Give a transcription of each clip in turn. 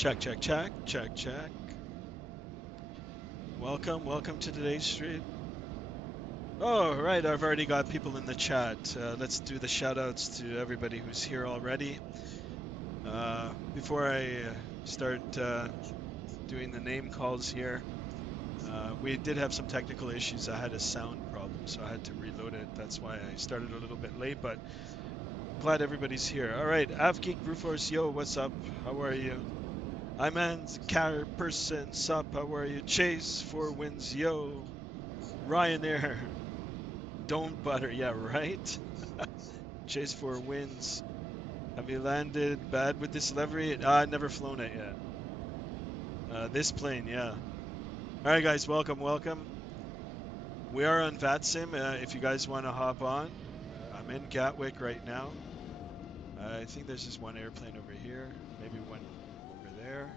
Check, check, check, check, check. Welcome to today's stream. Oh, right, I've already got people in the chat. Let's do the shout outs to everybody who's here already. Before I start doing the name calls here, we did have some technical issues. I had a sound problem, so I had to reload it. That's why I started a little bit late, but glad everybody's here. All right, AvGeek Brewforce, yo, what's up? How are you? I'm Car Person, sup, how are you? Chase, Four Winds, yo. Ryanair, don't butter, yeah, right? Chase Four Winds. Have you landed bad with this livery? Never flown it yet. This plane, yeah. All right, guys, welcome. We are on Vatsim. If you guys want to hop on, I'm in Gatwick right now. I think there's just one airplane over here, maybe one over there.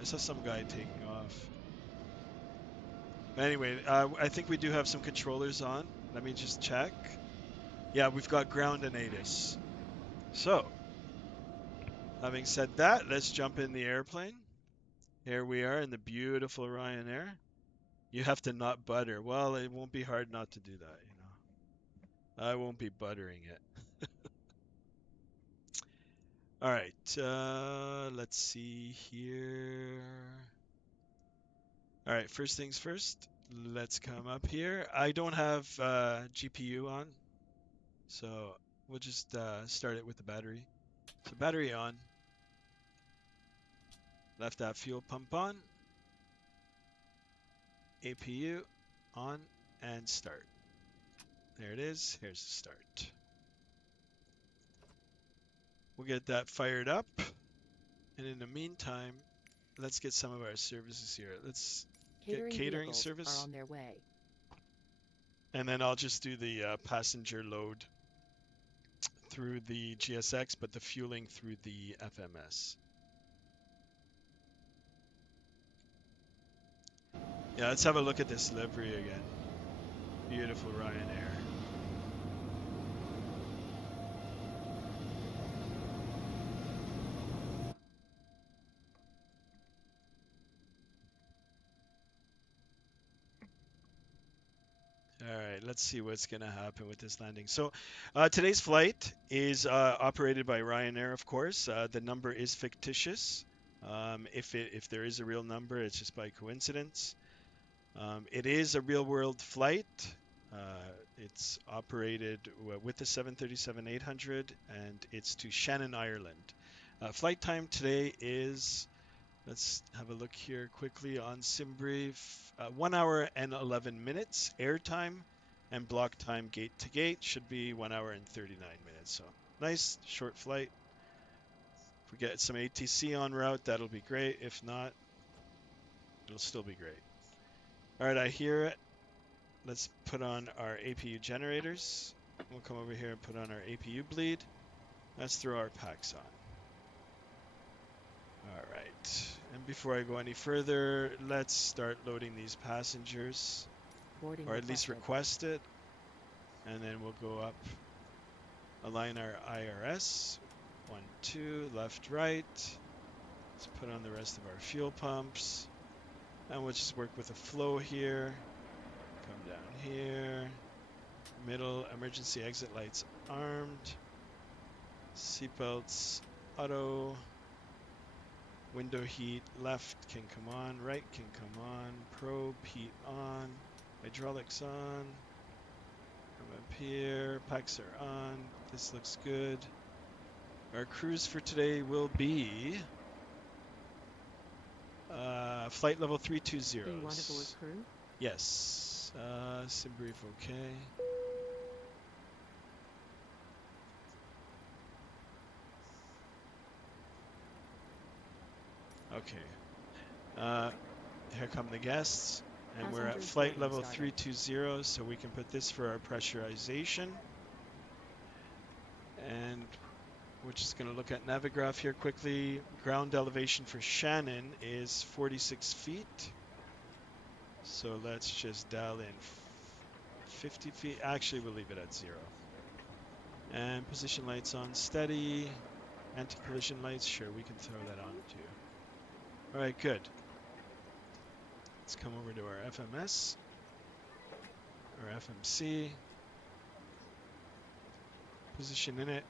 I saw some guy taking off. Anyway, I think we do have some controllers on. Let me just check. Yeah, we've got ground and ATIS. So, having said that, let's jump in the airplane. Here we are in the beautiful Ryanair. You have to not butter. Well, it won't be hard not to do that, you know. I won't be buttering it. All right, let's see here. All right, first things first, let's come up here. I don't have GPU on, so we'll just start it with the battery. So battery on, left that fuel pump on, APU on, and start. There it is, here's the start. We'll get that fired up, and in the meantime, let's get some of our services here. Let's get catering service. Are on their way. And then I'll just do the passenger load through the GSX, but the fueling through the FMS. Yeah, let's have a look at this livery again. Beautiful Ryanair. All right, let's see what's going to happen with this landing. So today's flight is operated by Ryanair, of course. The number is fictitious. If there is a real number, it's just by coincidence. It is a real-world flight. It's operated with the 737-800, and it's to Shannon, Ireland. Flight time today is, let's have a look here quickly on SimBrief, 1 hour and 11 minutes. Air time and block time gate to gate should be 1 hour and 39 minutes. So nice short flight. If we get some ATC en route, that'll be great. If not, it'll still be great. All right, I hear it. Let's put on our APU generators. We'll come over here and put on our APU bleed. Let's throw our packs on. All right. And before I go any further, let's start loading these passengers. Or at least request it. And then we'll go up, align our IRS. 1, 2, left, right. Let's put on the rest of our fuel pumps. And we'll just work with a flow here. Come down here. Middle, emergency exit lights armed. Seatbelts auto. Window heat left can come on, right can come on. Probe heat on. Hydraulics on. Come up here. Packs are on. This looks good. Our cruise for today will be flight level 320. Do you want to board crew? Yes. SimBrief okay. Okay. Here come the guests. And we're at flight level 320, so we can put this for our pressurization. And we're just going to look at Navigraph here quickly. Ground elevation for Shannon is 46 feet. So let's just dial in 50 feet. Actually, we'll leave it at 0. And position lights on steady. Anti-collision lights, sure, we can throw that on too. All right, good. Let's come over to our FMS, or FMC, position in it.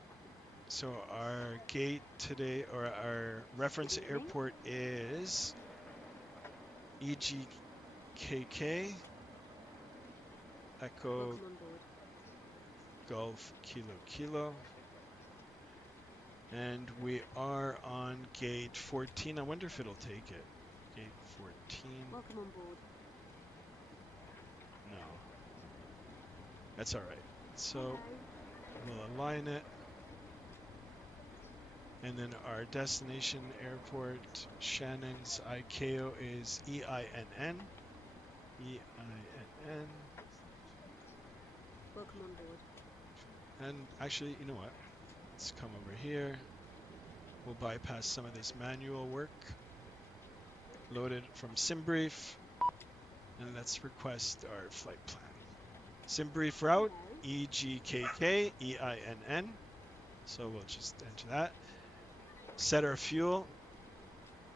So our gate today, or our reference airport is EGKK, Echo Golf Kilo Kilo. And we are on gate 14. I wonder if it'll take it. Gate 14. Welcome on board. No. That's all right. So we'll align it. And then our destination airport, Shannon's ICAO is EINN. EINN. Welcome on board. And actually, you know what? Let's come over here. We'll bypass some of this manual work. Load it from SimBrief. And let's request our flight plan. SimBrief route, EGKK, EINN. So we'll just enter that. Set our fuel.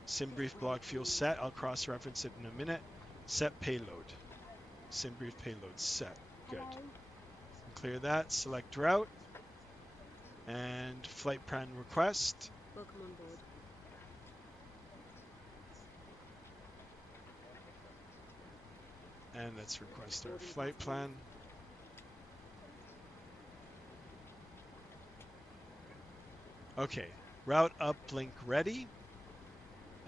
SimBrief block fuel set. I'll cross-reference it in a minute. Set payload. SimBrief payload set. Good. Clear that. Select route. And flight plan request. Welcome on board. And let's request our flight plan. Okay, route uplink ready.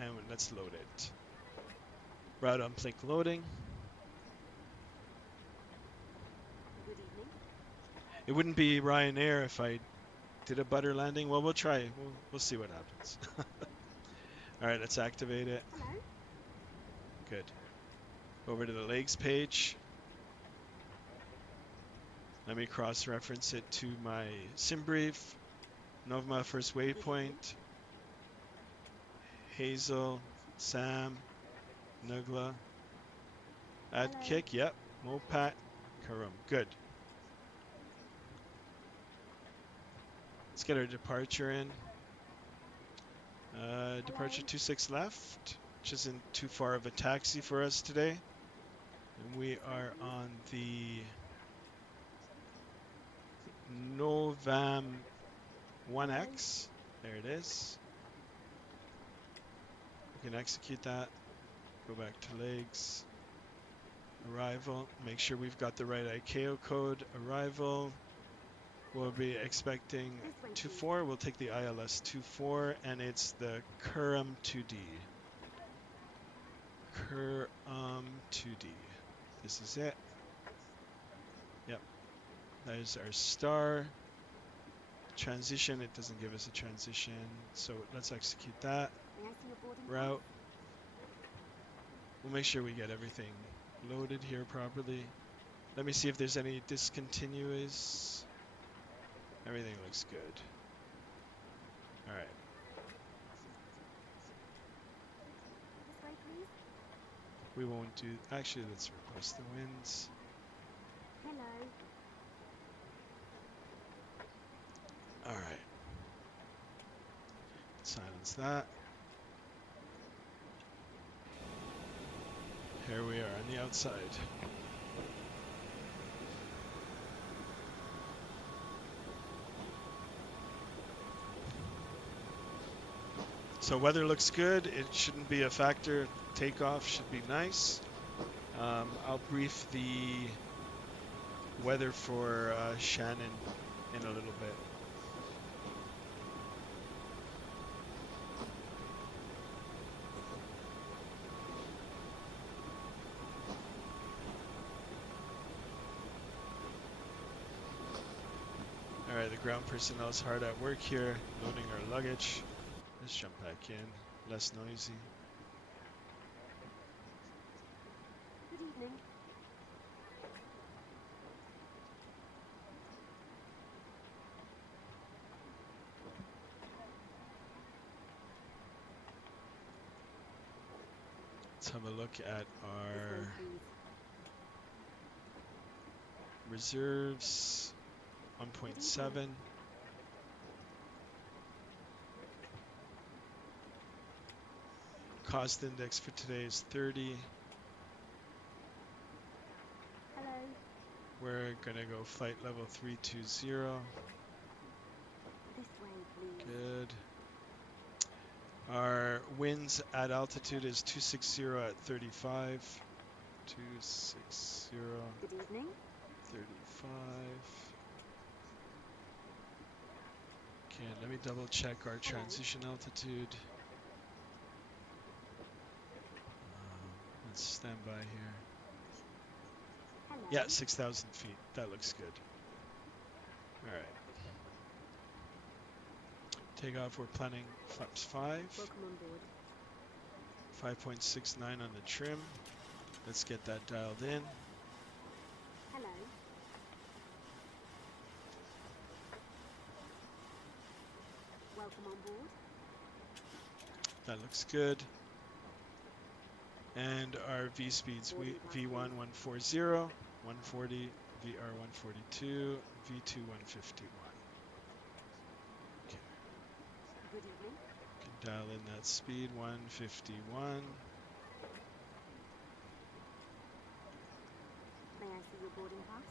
And let's load it. Route uplink loading. Good evening. It wouldn't be Ryanair if I did a butter landing. Well, we'll try. We'll see what happens. All right, let's activate it. Hello. Good. Over to the legs page. Let me cross-reference it to my SimBrief. Novma first waypoint. Hazel, Sam, Nugla. Add Hello. kick, yep. Mopat, Karum. Good. Let's get our departure in. Departure 26 left, which isn't too far of a taxi for us today. And we are on the Novam 1X. There it is. We can execute that. Go back to legs. Arrival. Make sure we've got the right ICAO code. Arrival. We'll be expecting 24. We'll take the ILS 24, and it's the Kurum 2D. Kurum 2D. This is it. Yep. There's our star. Transition. It doesn't give us a transition, so let's execute that. May I see your boarding Route. We'll make sure we get everything loaded here properly. Let me see if there's any discontinuous. Everything looks good. All right. This way, please. We won't do. Actually, let's request the winds. Hello. All right. Silence that. Here we are on the outside. So weather looks good. It shouldn't be a factor. Takeoff should be nice. I'll brief the weather for Shannon in a little bit. All right, the ground personnel is hard at work here, loading our luggage. Let's jump back in, less noisy. Good evening. Let's have a look at This way, our please. reserves. 1.7. cost index for today is 30. Hello. We're going to go flight level 320. This way, please. Good. Our winds at altitude is 260 at 35. 260, Good evening. 35. Okay, let me double check our transition altitude. Let's stand by here. Hello. Yeah, 6,000 feet. That looks good. All right. Takeoff, we're planning flaps 5. Welcome on board. 5.69 on the trim. Let's get that dialed in. Hello. Welcome on board. That looks good. And our V speeds, V1 140, 140, VR 142, V2 151. Okay. Good evening. Can dial in that speed, 151. May I see your boarding pass?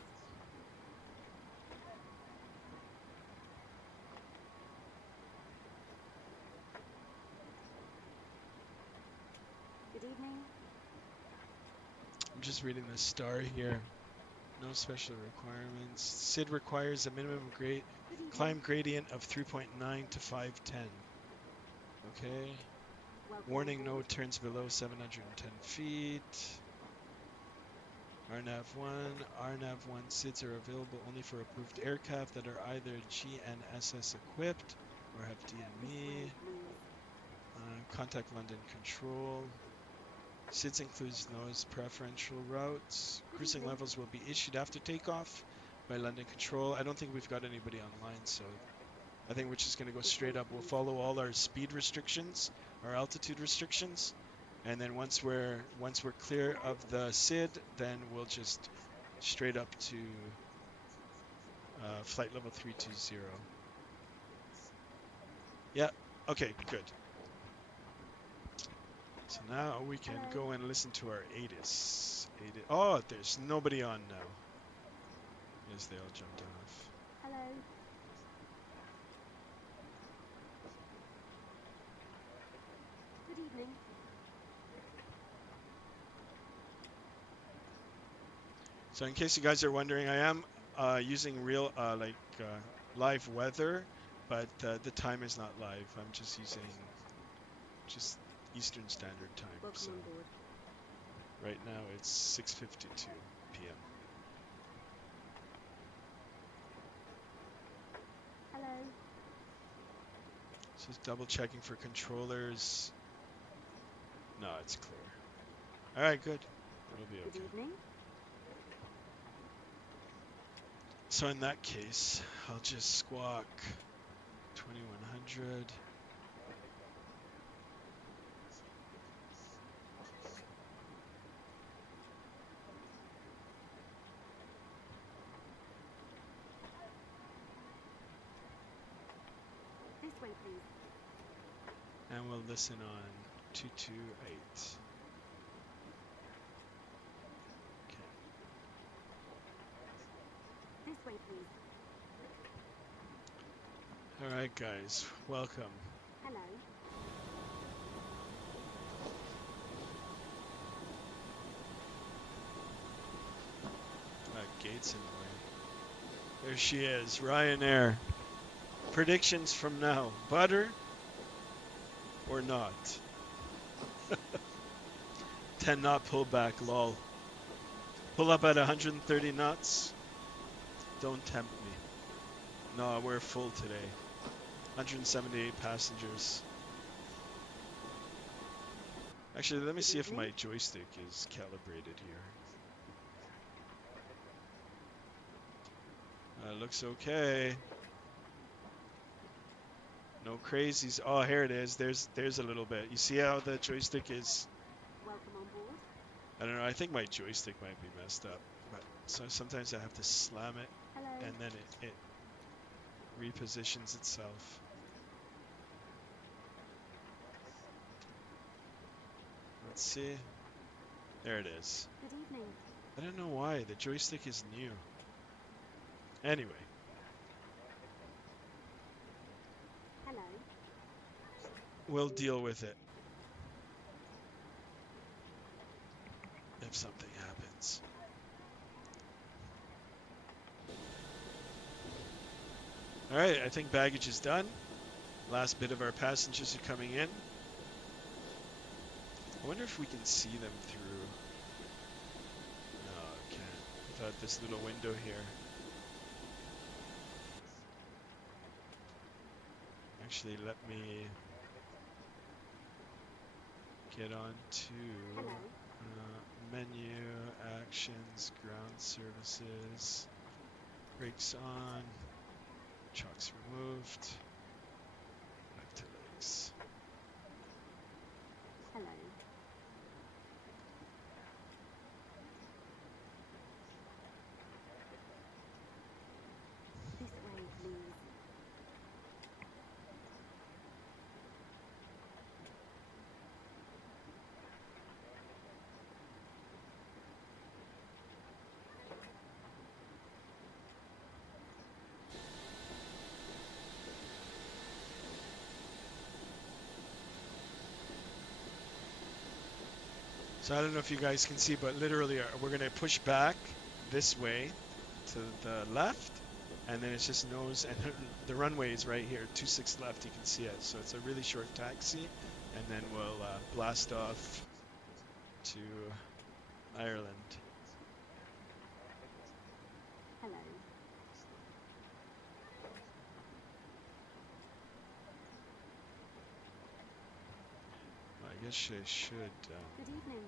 Good evening. I'm just reading the star here. No special requirements. SID requires a minimum climb gradient of 3.9 to 510. Okay. Welcome Warning, no on board. turns below 710 feet. RNAV1. RNAV1 SIDs are available only for approved aircraft that are either GNSS equipped or have This DME. way, please. Contact London Control. SIDS includes those preferential routes. Cruising levels will be issued after takeoff by London Control. I don't think we've got anybody online, so I think we're just going to go straight up. We'll follow all our speed restrictions, our altitude restrictions, and then once we're clear of the SID, then we'll just straight up to flight level 320. Yeah. Okay. Good. So now we can go and listen to our ATIS. Oh, there's nobody on now. Yes, they all jumped off. Hello. Good evening. So in case you guys are wondering, I am using real live weather, but the time is not live. I'm just using just Eastern Standard Time. Welcome So on board. right now it's 6:52 p.m. Hello. Just double checking for controllers. No, it's clear. All right, good. It'll be Good okay. evening. So in that case, I'll just squawk 2100. This way, please. And we'll listen on 228. Okay. This way, please. All right, guys, welcome. Hello. That gate's in the way. There she is, Ryanair. Predictions from now: butter or not? 10 knot pullback, lol. Pull up at 130 knots. Don't tempt me. No, we're full today. 178 passengers. Actually, let me see if my joystick is calibrated here. Looks okay. No crazies. Oh, here it is. There's a little bit. You see how the joystick is? Welcome on board. I don't know. I think my joystick might be messed up. But so sometimes I have to slam it, Hello. and then it repositions itself. Let's see. There it is. Good evening. I don't know why. The joystick is new. Anyway, Hello. we'll deal with it if something happens. All right, I think baggage is done. Last bit of our passengers are coming in. I wonder if we can see them through. No, I can't. Without this little window here. Actually, let me get on to Hello. menu, actions, ground services, brakes on, chocks removed, back to legs. Hello. This way, please. So I don't know if you guys can see, but literally we're going to push back this way to the left, and then it's just nose, and the runway is right here, 26 left, you can see it. So it's a really short taxi, and then we'll blast off to Ireland. Hello. I guess I should Good evening.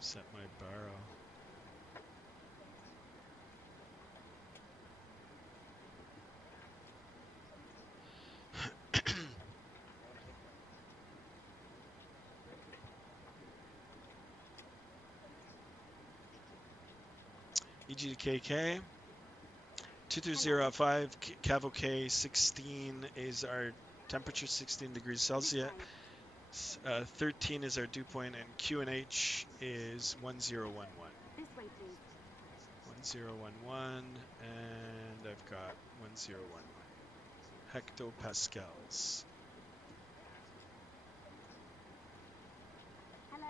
set my barrel. EG to KK. 2305 Cavalcade 16 is our temperature, 16 degrees This Celsius. way. 13 is our dew point, and QNH is 1011. This way, please. 1011, and I've got 1011 hectopascals. Hello.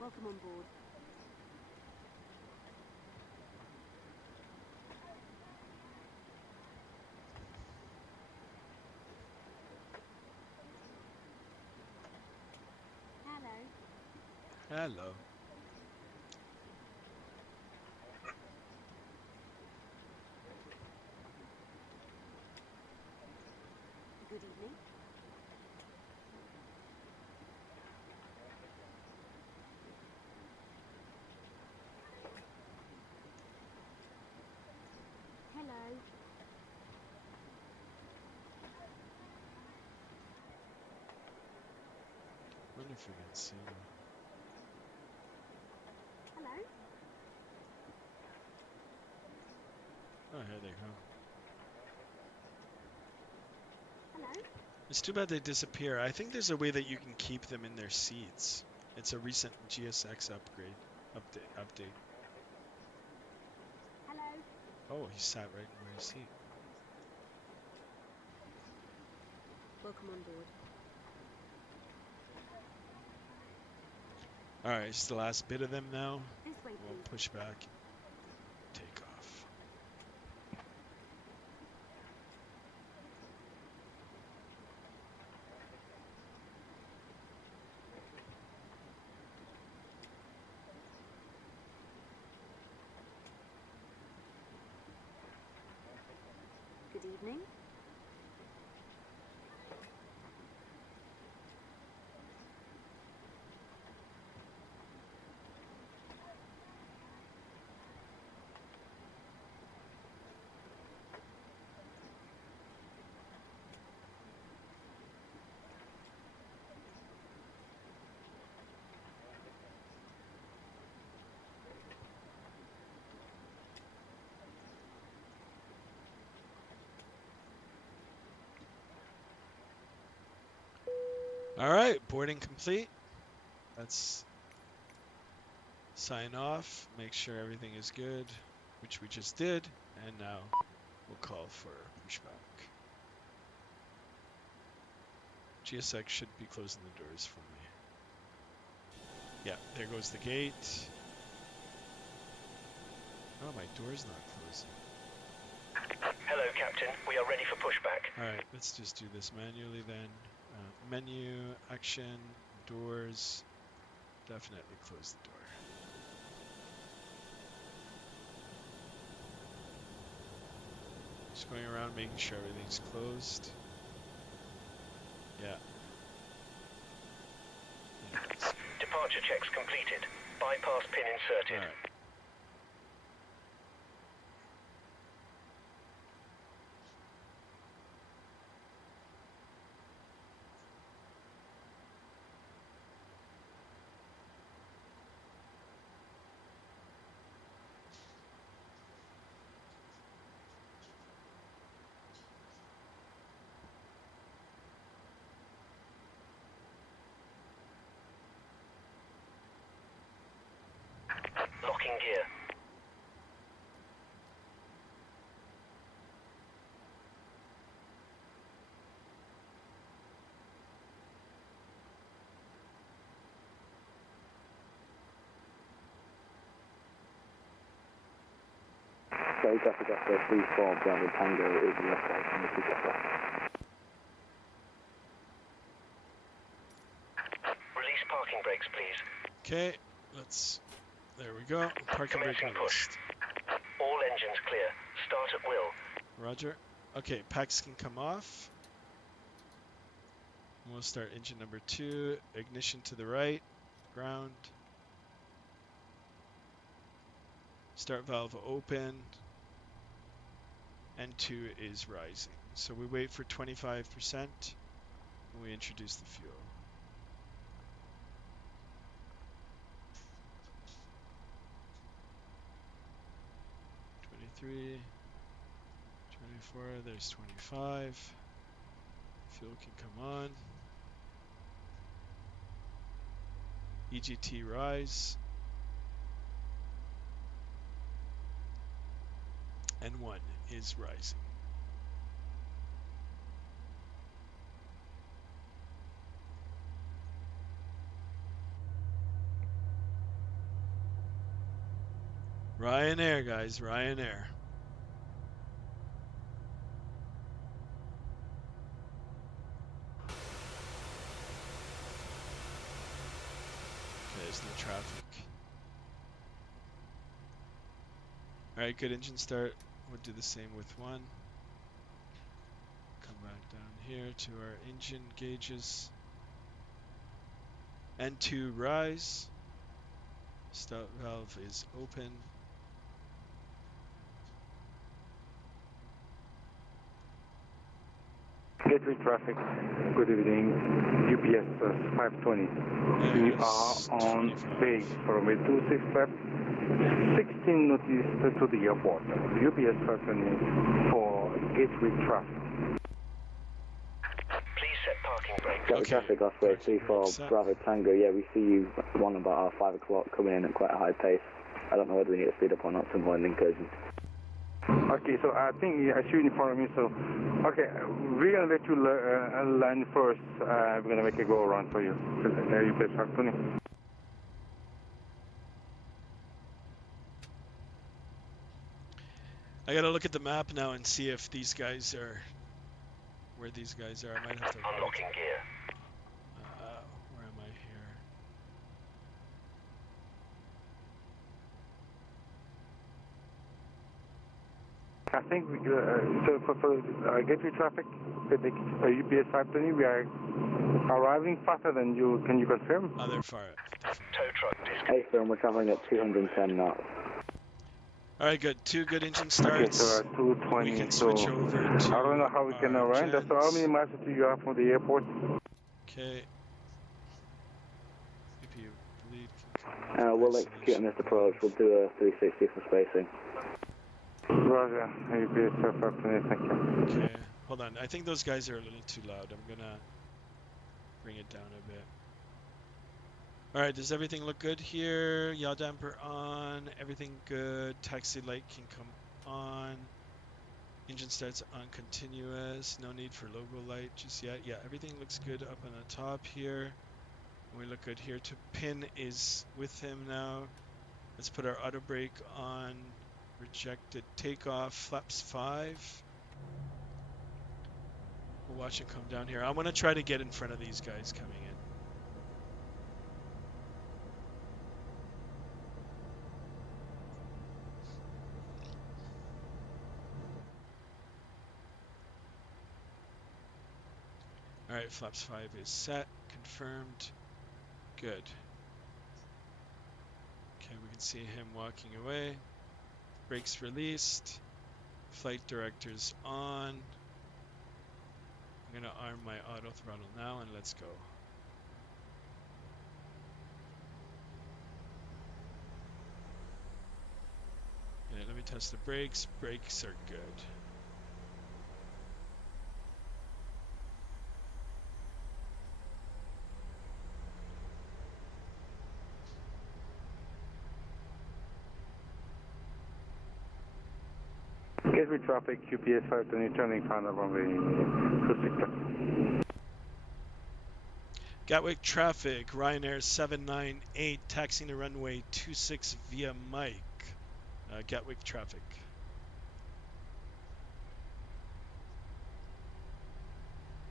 Welcome on board. Hello. Hello. Good evening. Hello. Wonder if we can see them. Hello. Oh, here they come. Hello. It's too bad they disappear. I think there's a way that you can keep them in their seats. It's a recent GSX update. Hello. Oh, he sat right in my seat. Welcome on board. All right, it's the last bit of them now. This way, We'll please. push back, take off. Good evening. All right, boarding complete. Let's sign off, make sure everything is good, which we just did, and now we'll call for pushback. GSX should be closing the doors for me. Yeah, there goes the gate. Oh, my door's not closing. Hello, Captain. We are ready for pushback. All right, let's just do this manually then. Menu, action, doors. Definitely close the door. Just going around making sure everything's closed. Yeah. Departure checks completed. Bypass pin inserted. All right. Locking gear. So Gatwick Oscar 34 Bravo Tango is the left side from the Release parking brakes, please. Okay, there we go. Parking brake Commencing released. push. All engines clear. Start at will. Roger. Okay, packs can come off. We'll start engine number 2. Ignition to the right. Ground. Start valve open. N2 is rising. So we wait for 25% and we introduce the fuel. $23, $24, there's $25. Fuel can come on. EGT rise. N1 is rising. Ryanair, guys, Ryanair. Okay, there's no traffic. Alright, good engine start. We'll do the same with 1. Come back down here to our engine gauges. N2 rise. Stop valve is open. Gatwick traffic, good evening. UPS 520. We are on base from a 26 left, 16 notice to the airport. UPS 520 for Gatwick traffic. Please set parking brakes. Gatwick Traffic Oscar 34 Bravo Tango. Yeah, we see you one about 5 o'clock coming in at quite a high pace. I don't know whether we need to speed up or not to avoid an incursion. Okay, so I think I see you in front of me, so okay, we're gonna let you land first. We're gonna make a go around for you. UPS 520. I gotta look at the map now and see if these guys are where these guys are. I might have to. Unlocking gear. Where am I here? I think we, so for Gateway traffic, UPS 520, we are arriving faster than you. Can you confirm? Oh, they're far. Tow truck disconnect. Hey, firm, we're traveling at 210 knots. All right, good. 2 good engine Okay, starts. so 220. We can so switch over to I don't know how we can our arrange that. So how gens. many miles do you have from the airport? Okay. CPU bleed can come off. We'll execute on this approach. We'll do a 360 for spacing. Roger, UPS 520, thank you. Okay, hold on. I think those guys are a little too loud. I'm gonna bring it down a bit. All right, does everything look good here? Yaw damper on, everything good. Taxi light can come on. Engine starts on continuous. No need for logo light just yet. Yeah, everything looks good up on the top here. We look good here. To pin is with him now. Let's put our auto brake on. Rejected takeoff. Flaps 5. We'll watch it come down here. I want to try to get in front of these guys coming in. All right, flaps 5 is set, confirmed. Good. Okay, we can see him walking away. Brakes released. Flight director's on. I'm gonna arm my auto throttle now and let's go. Okay, let me test the brakes. Brakes are good. Gatwick traffic, UPS 520, turning final runway 26 left. Gatwick traffic, Ryanair 798, taxiing to runway 26 via Mike. Gatwick traffic.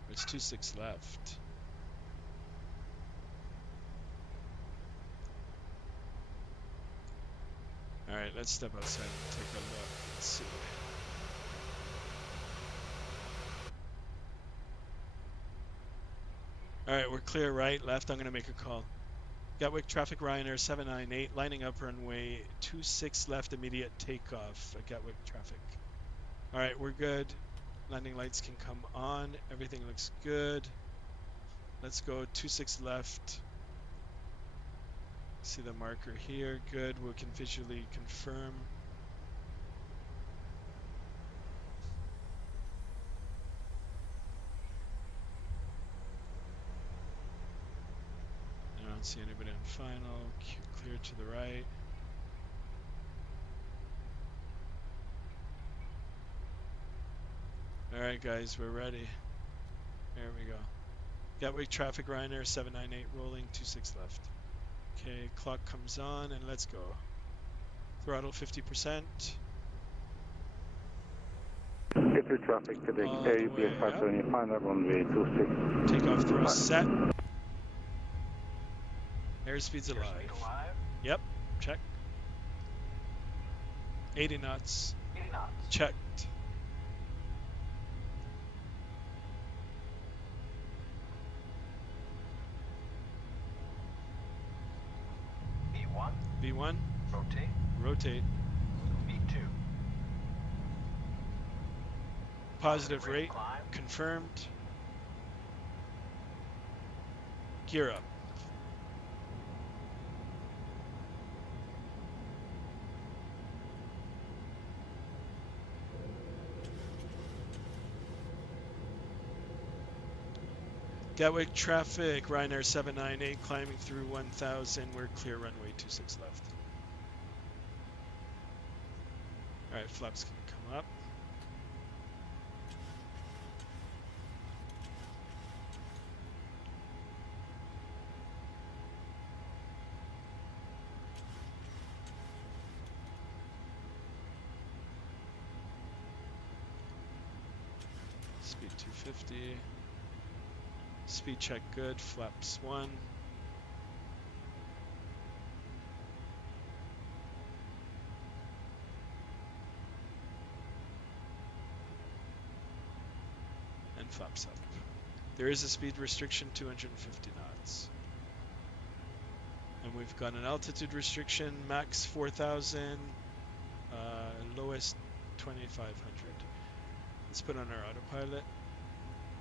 There's 26 left. All right, let's step outside and take a look. Let's see. All right, we're clear right, left. I'm going to make a call. Gatwick traffic, Ryanair 798, lining up runway 26 left, immediate takeoff. Gatwick traffic. All right, we're good. Landing lights can come on. Everything looks good. Let's go 26 left. See the marker here. Good. We can visually confirm. I don't see anybody on final. Clear to the right. All right, guys, we're ready. There we go. Gatwick traffic, Ryanair 798 rolling, 26 left. Okay, clock comes on and let's go. Throttle 50%. Gatwick traffic today, Air UPS 520, final runway 26. Takeoff thrust set. Airspeed's alive. Yep, check. 80 knots. 80 knots. Checked. V1. V1. Rotate. Rotate. V2. Positive rate. Climb. Confirmed. Gear up. Gatwick traffic, Ryanair 798 climbing through 1000. We're clear runway 26 left. All right, flaps can come up. Speed 250. Speed check good, flaps 1. And flaps up. There is a speed restriction, 250 knots. And we've got an altitude restriction, max 4,000, lowest 2,500. Let's put on our autopilot.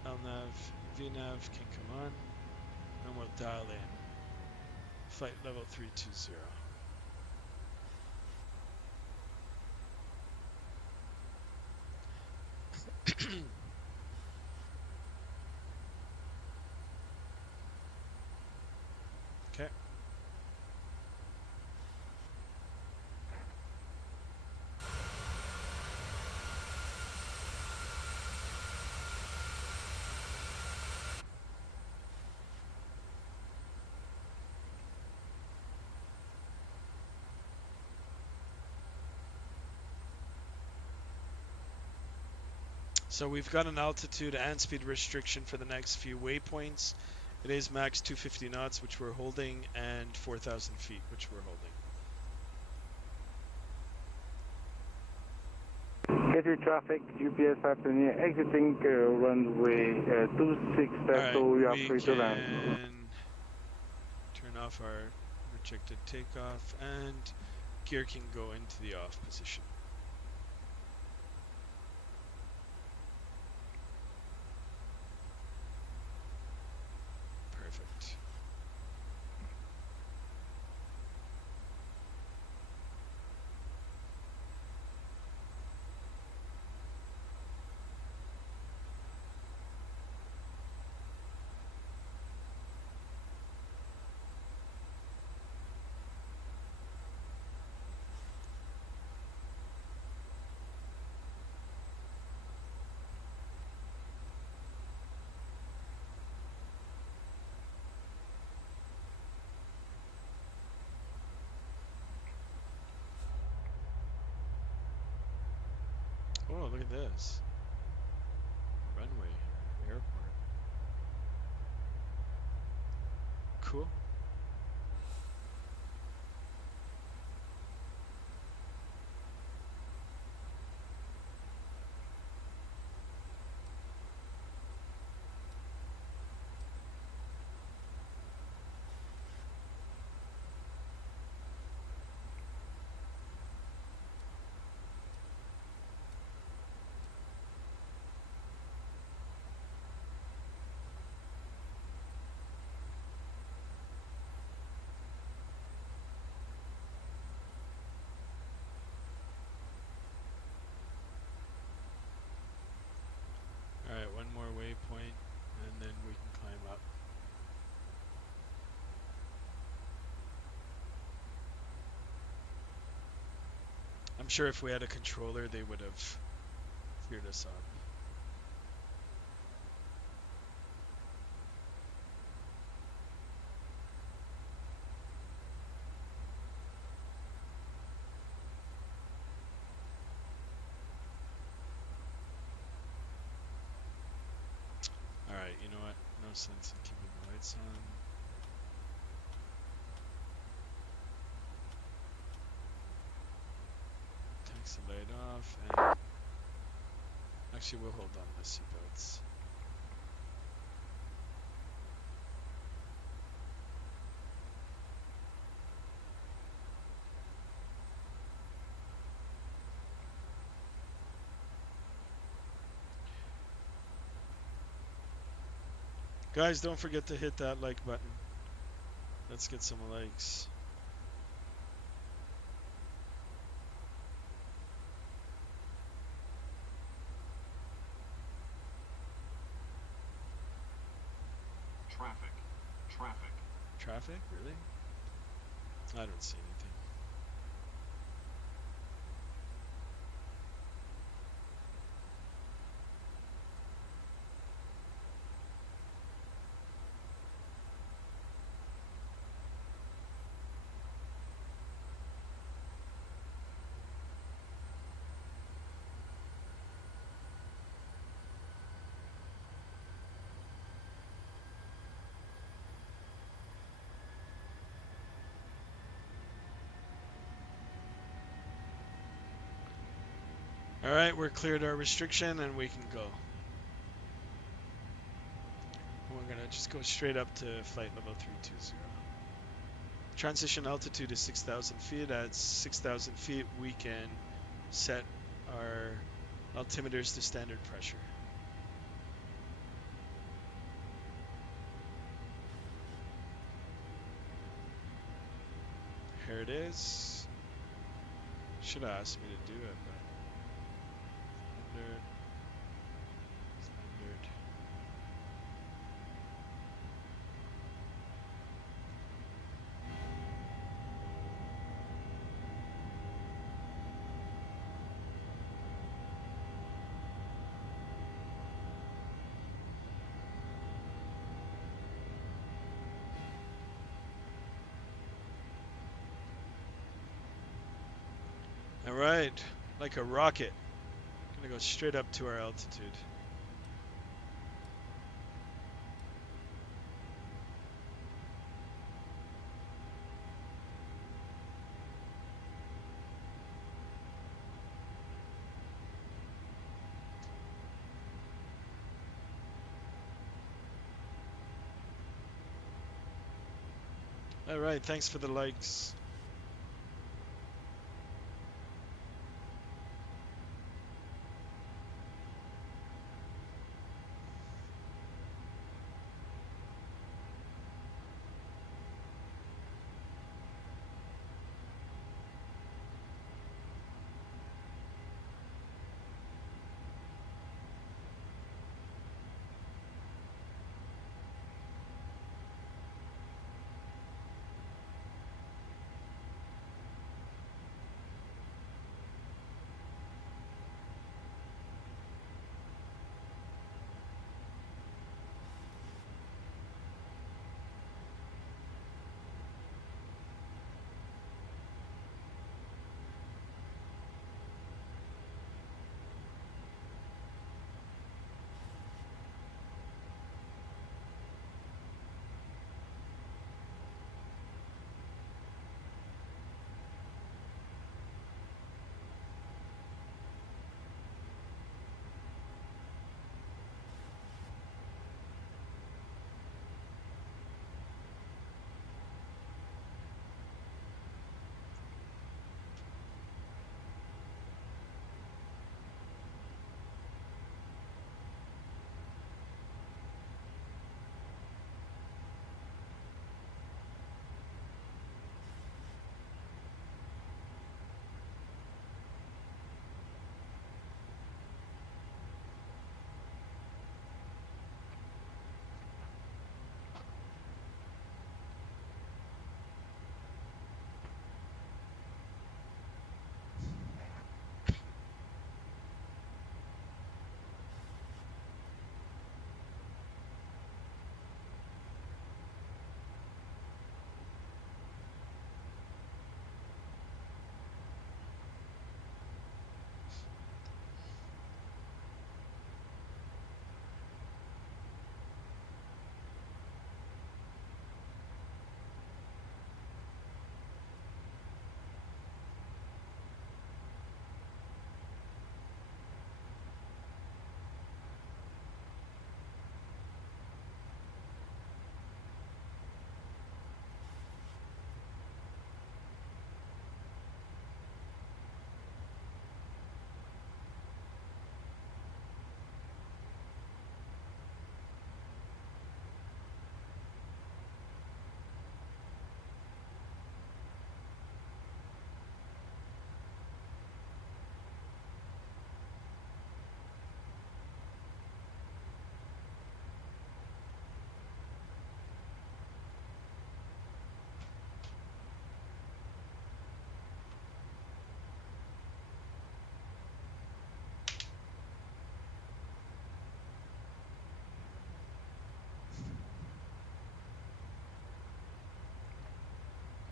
LNAV. VNAV can come on, and we'll dial in. Flight level 320. So we've got an altitude and speed restriction for the next few waypoints. It is max 250 knots, which we're holding, and 4,000 feet, which we're holding. Gatwick traffic, UPS 520, exiting runway 26 left, so we are free to land. Turn off our rejected takeoff, and gear can go into the off position. Perfect. Oh, look at this. Runway, airport. Cool. Alright, one more waypoint, and then we can climb up. I'm sure if we had a controller, they would have cleared us up. Alright, you know what? No sense in keeping the lights on. Takes the light off, and actually we'll hold on the seatbelts. Guys, don't forget to hit that like button. Let's get some likes. Traffic? Really? I don't see anything. Alright, we're cleared our restriction and we can go. We're gonna just go straight up to flight level 320. Transition altitude is 6,000 feet. At 6,000 feet, we can set our altimeters to standard pressure. Here it is. Should have asked me to do it, but standard. All right, like a rocket. Gonna go straight up to our altitude. All right, thanks for the likes.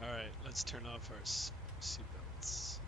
All right, let's turn off our seatbelts.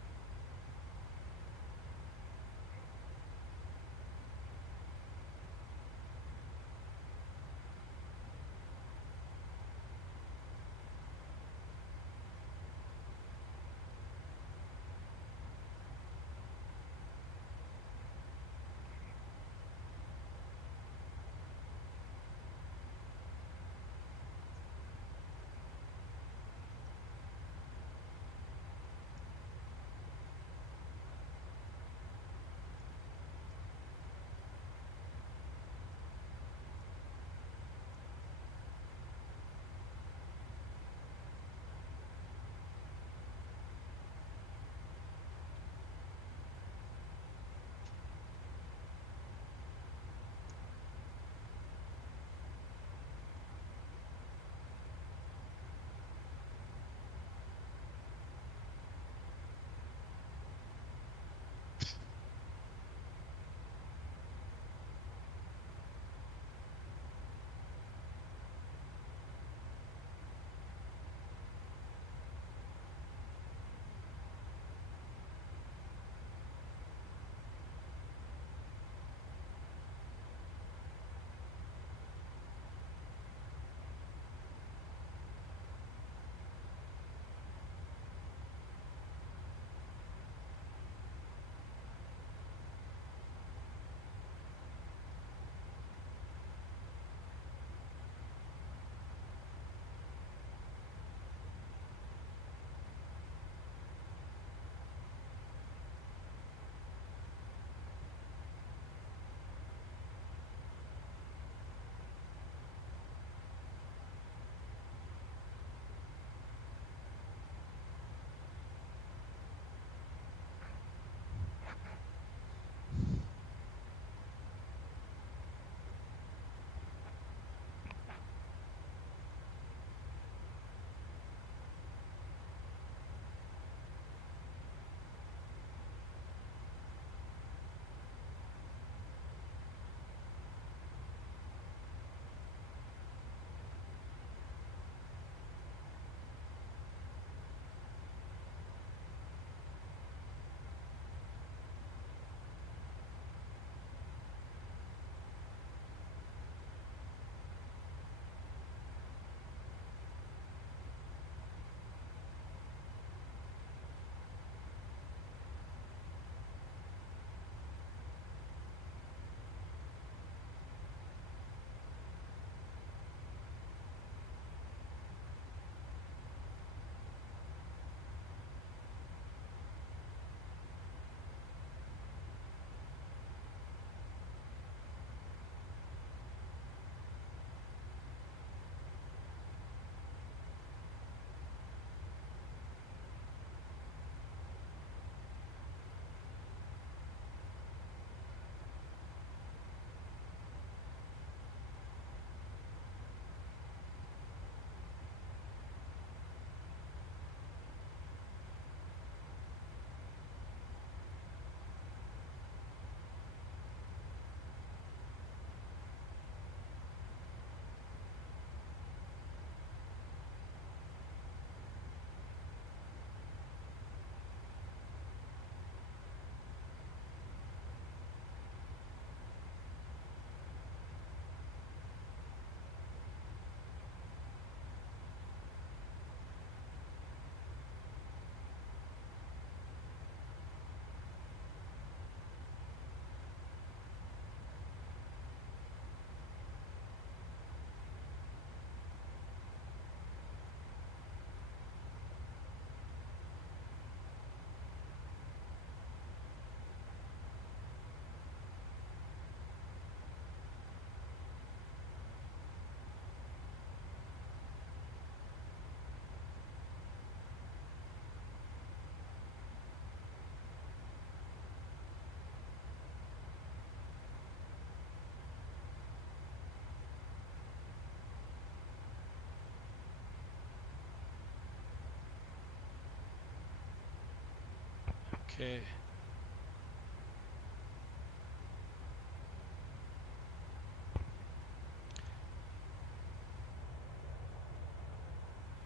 Okay.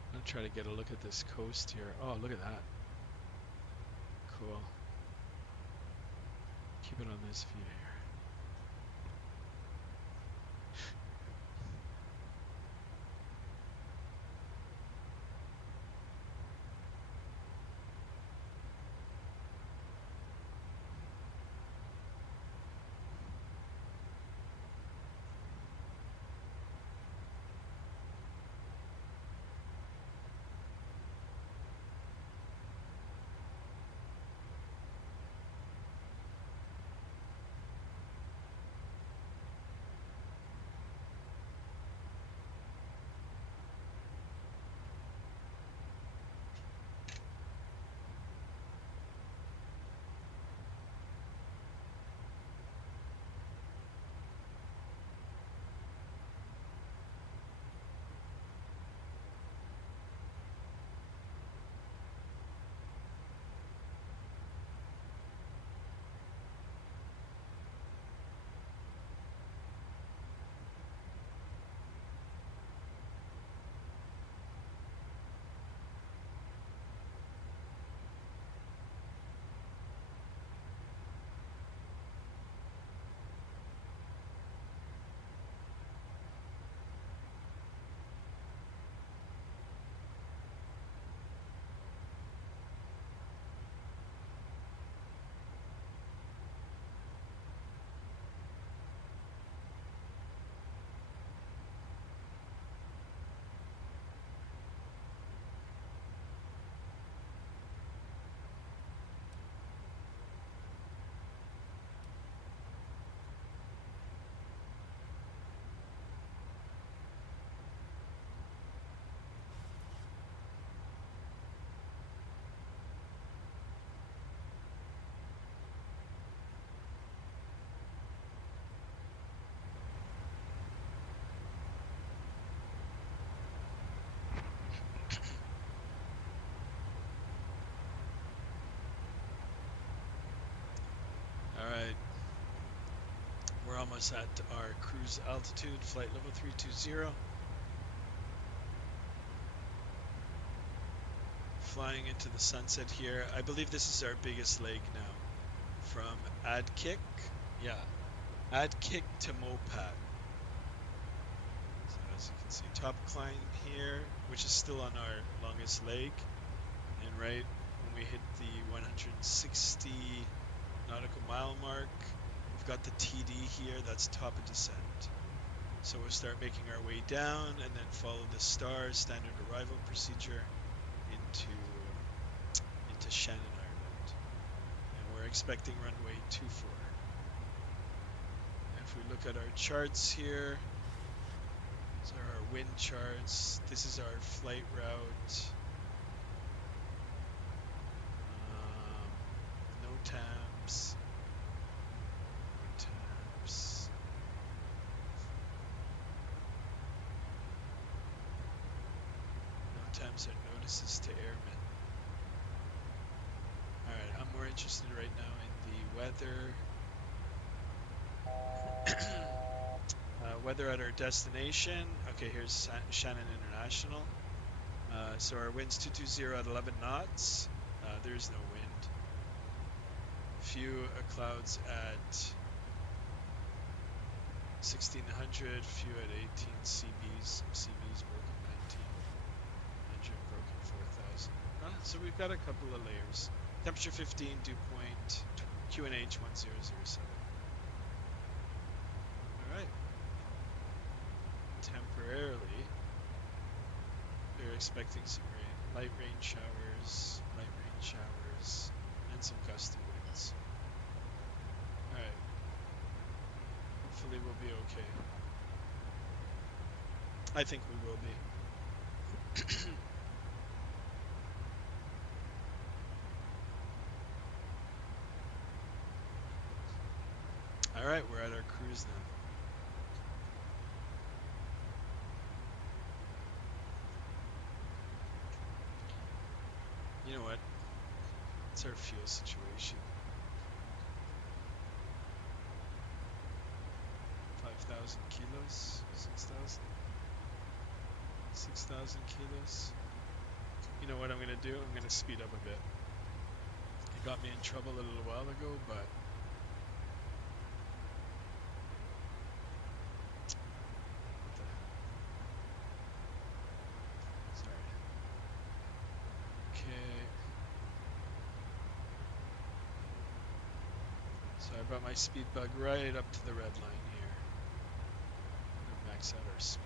I'm gonna try to get a look at this coast here. Oh, look at that. Cool. Keep it on this view here. All right. We're almost at our cruise altitude, flight level 320. Flying into the sunset here. I believe this is our biggest leg now. From Adkik, yeah, Adkik to Mopat. So as you can see, top climb here, which is still on our longest leg. And right when we hit the 160 nautical mile mark, we've got the TD here, that's top of descent. So we'll start making our way down and then follow the STAR standard arrival procedure into Shannon, Ireland. And we're expecting runway 24. If we look at our charts here, these are our wind charts. This is our flight route. No TAMs. Times are notices to airmen. Alright, I'm more interested right now in the weather. Weather at our destination. Okay, here's Shannon International. So our wind's 220 at 11 knots. There's no wind. Few clouds at 1600, few at 18 CBs. CBs broken 1900, broken 4000. So we've got a couple of layers. Temperature 15, dew point, QNH 1007. Alright. Temporarily, we're expecting some rain. Light rain showers, and some gusty winds. Alright. Hopefully we'll be okay. I think we will be. Alright, we're at our cruise now. You know what? What's our fuel situation? 5,000 kilos? 6,000? 6,000 kilos? You know what I'm going to do? I'm going to speed up a bit. It got me in trouble a little while ago, but sorry. Okay. So I brought my speed bug right up to the red line here. We'll max out our speed.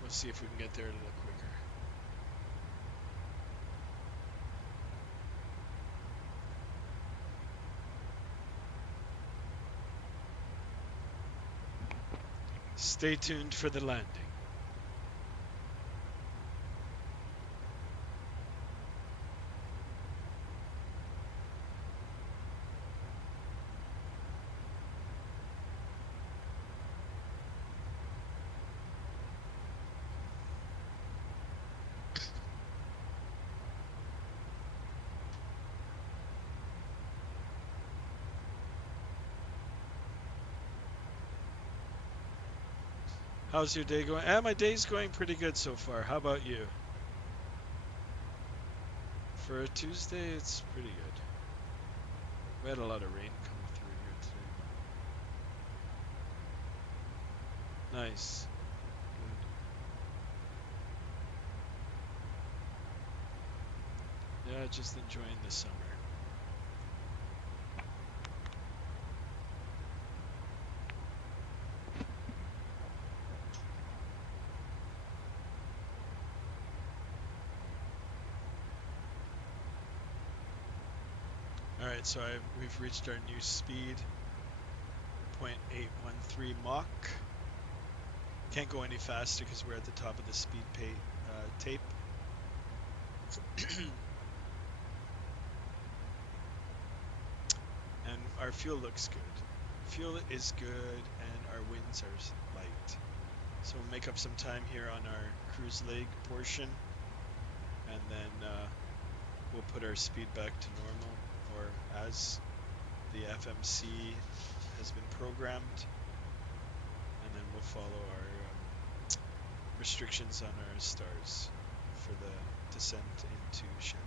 We'll see if we can get there a little quicker. Stay tuned for the landing. How's your day going? My day's going pretty good so far. How about you? For a Tuesday, it's pretty good. We had a lot of rain come through here today. Nice. Good. Yeah, just enjoying the summer. Alright, so we've reached our new speed, 0.813 Mach. Can't go any faster because we're at the top of the speed tape. And our fuel looks good. Fuel is good and our winds are light. So we'll make up some time here on our cruise leg portion, and then we'll put our speed back to normal, or as the FMC has been programmed, and then we'll follow our restrictions on our stars for the descent into Shannon.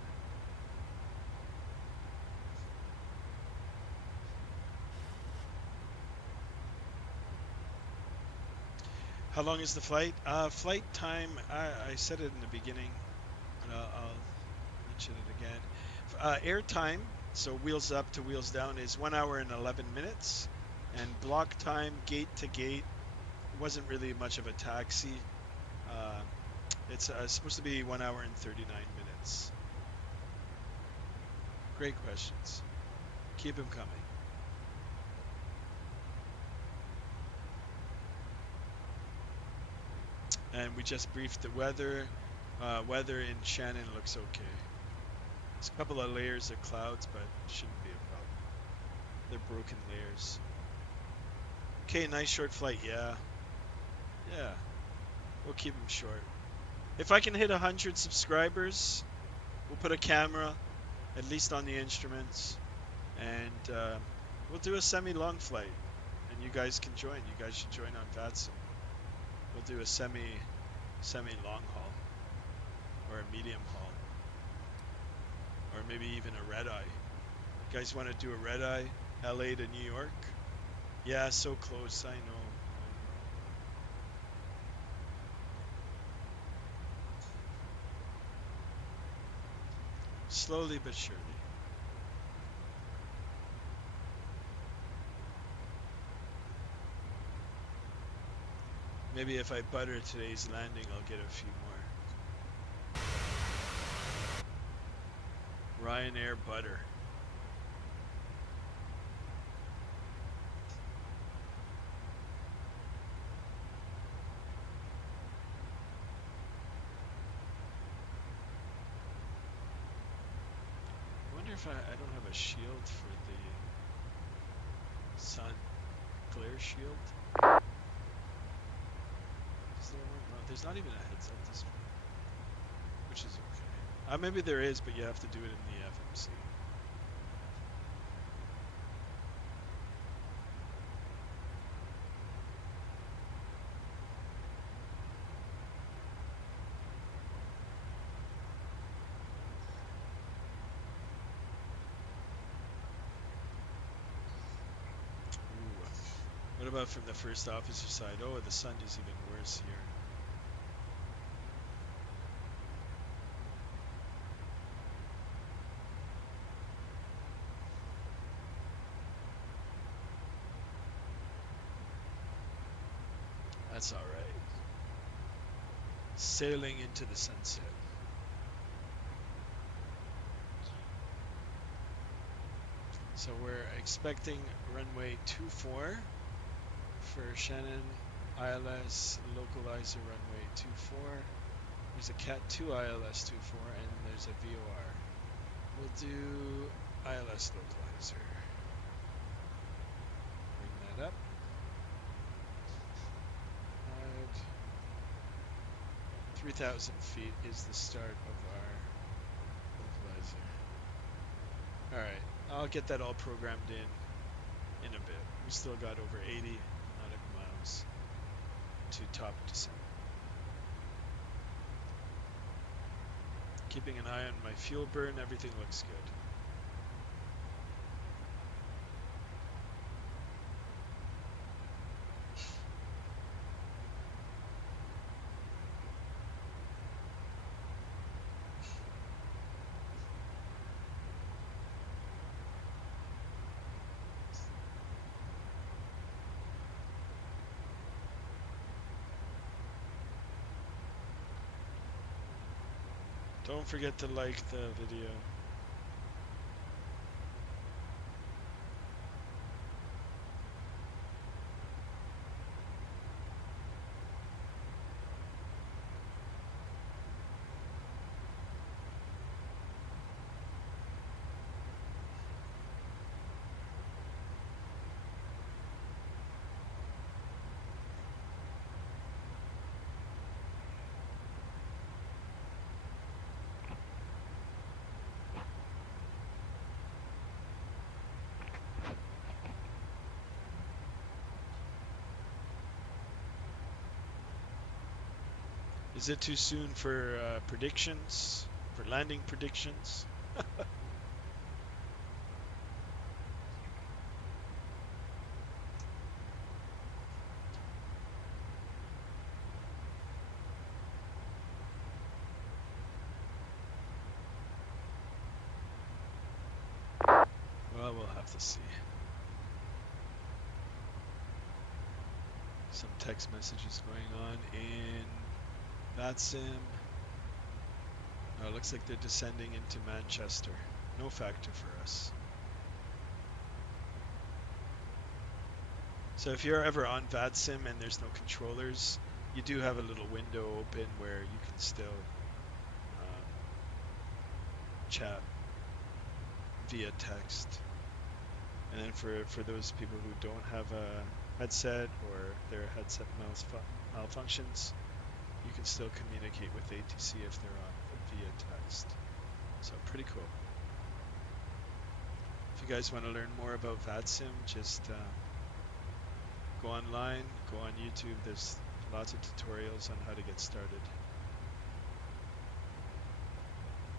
How long is the flight? Flight time, I said it in the beginning, but I'll mention it again. Air time, so wheels up to wheels down, is 1 hour and 11 minutes. And block time, gate to gate, wasn't really much of a taxi. It's supposed to be 1 hour and 39 minutes. Great questions. Keep them coming. And we just briefed the weather. Weather in Shannon looks okay. There's a couple of layers of clouds, but shouldn't be a problem. They're broken layers. Okay, nice short flight, yeah. Yeah, we'll keep them short. If I can hit 100 subscribers, we'll put a camera, at least on the instruments, and we'll do a semi-long flight, and you guys can join. You guys should join on Vatsim. We'll do a semi-long haul, or a medium haul, or maybe even a red-eye. You guys want to do a red-eye, LA to New York? Yeah, so close, I know. Slowly but surely. Maybe if I butter today's landing, I'll get a few more. Ryanair butter. I wonder if I don't have a shield for the sun. Glare shield. Is there one? Oh, there's not even a heads up display, which is okay. Maybe there is, but you have to do it in the FMC. What about from the first officer side? Oh, the sun is even worse here. That's all right. Sailing into the sunset. So we're expecting runway 24 for Shannon ILS localizer runway 24. There's a Cat 2 ILS 24 and there's a VOR. We'll do ILS localizer. Bring that up. 3,000 feet is the start of our localizer. Alright, I'll get that all programmed in a bit. We still got over 80 nautical miles to top descent. Keeping an eye on my fuel burn, everything looks good. Don't forget to like the video. Is it too soon for predictions? For landing predictions? Well, we'll have to see. Some text messages going on in Vatsim. Oh, it looks like they're descending into Manchester. No factor for us. So if you're ever on Vatsim and there's no controllers, you do have a little window open where you can still chat via text. And then for those people who don't have a headset or their headset malfunctions, you can still communicate with ATC if they're on via text. So pretty cool. If you guys want to learn more about Vatsim, just go online, go on YouTube. There's lots of tutorials on how to get started.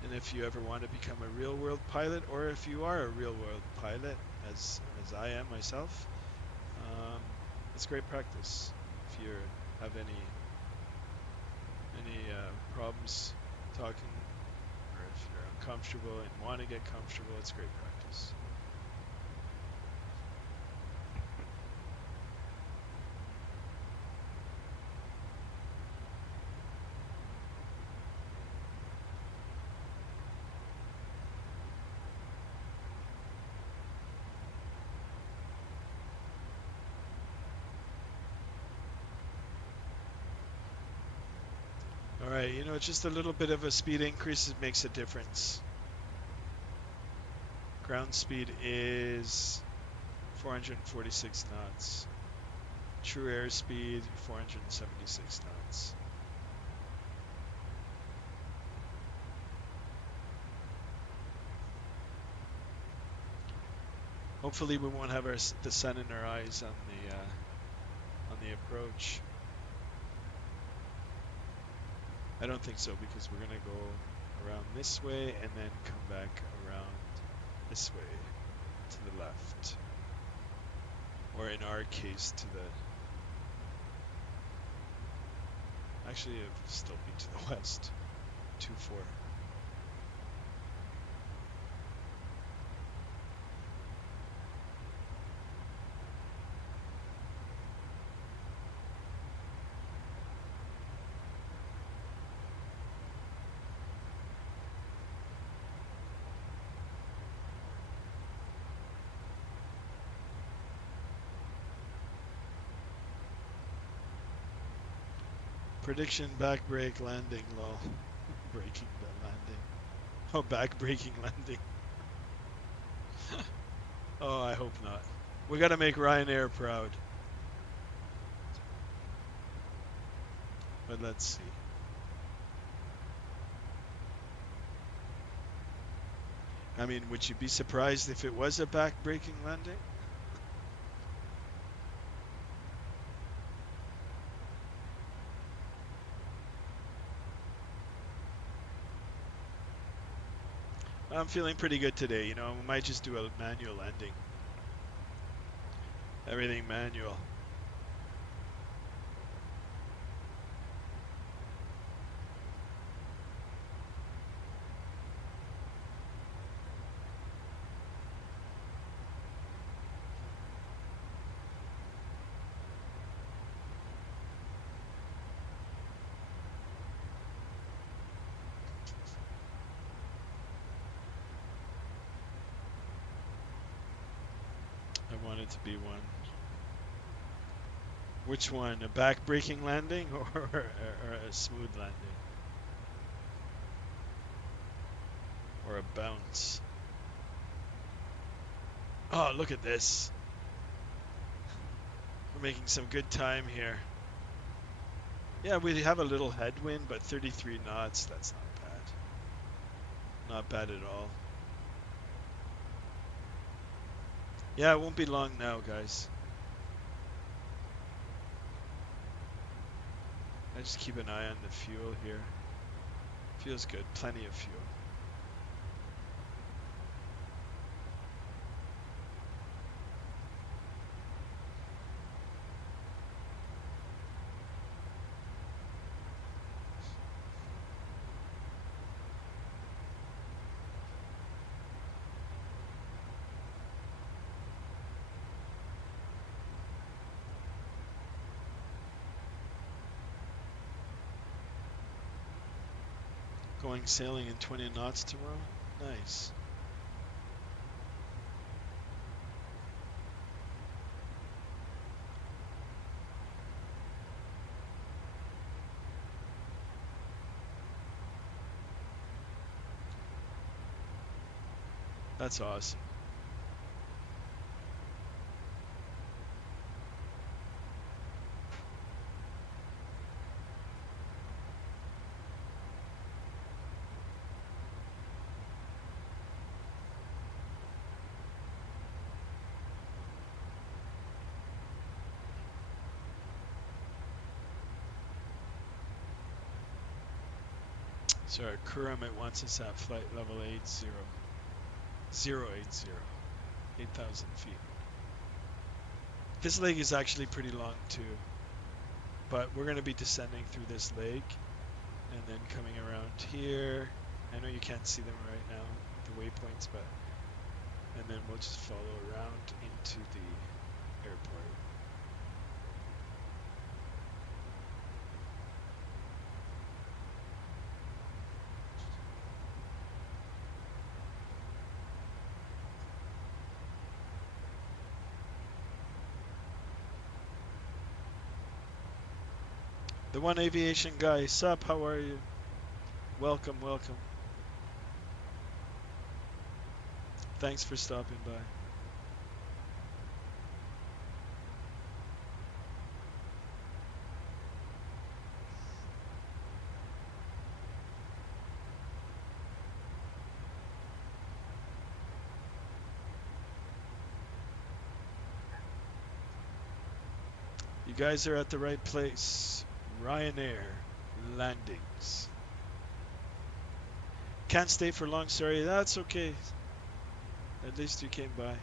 And if you ever want to become a real world pilot, or if you are a real world pilot, as I am myself, it's great practice. If you have any problems talking, or if you're uncomfortable and want to get comfortable, it's great practice. Alright, you know, just a little bit of a speed increase makes a difference. Ground speed is 446 knots. True airspeed, 476 knots. seconds. Hopefully we won't have the sun in our eyes on the approach. I don't think so, because we're gonna go around this way and then come back around this way to the left, or in our case to the, actually it'll still be to the west, 2-4. Prediction: back brake landing, lol. Braking the landing. Oh, back braking landing. Oh, I hope not. We gotta make Ryanair proud. But let's see. I mean, would you be surprised if it was a back braking landing? I'm feeling pretty good today, you know. We might just do a manual landing. Everything manual. I want it to be one. Which one? A back braking landing or a smooth landing? Or a bounce? Oh, look at this. We're making some good time here. Yeah, we have a little headwind, but 33 knots, that's not bad. Not bad at all. Yeah, it won't be long now, guys. I just keep an eye on the fuel here. Feels good, plenty of fuel. Going sailing in 20 knots tomorrow? Nice. That's awesome. Sorry, Kurumit wants us at flight level 80. 080. 8,000 feet. This lake is actually pretty long too. But we're going to be descending through this lake and then coming around here. I know you can't see them right now, the waypoints, but and then we'll just follow around into the airport. The One Aviation guy, sup, how are you? Welcome, welcome. Thanks for stopping by. You guys are at the right place. Ryanair landings. Can't stay for long, sorry. That's okay. At least you came by.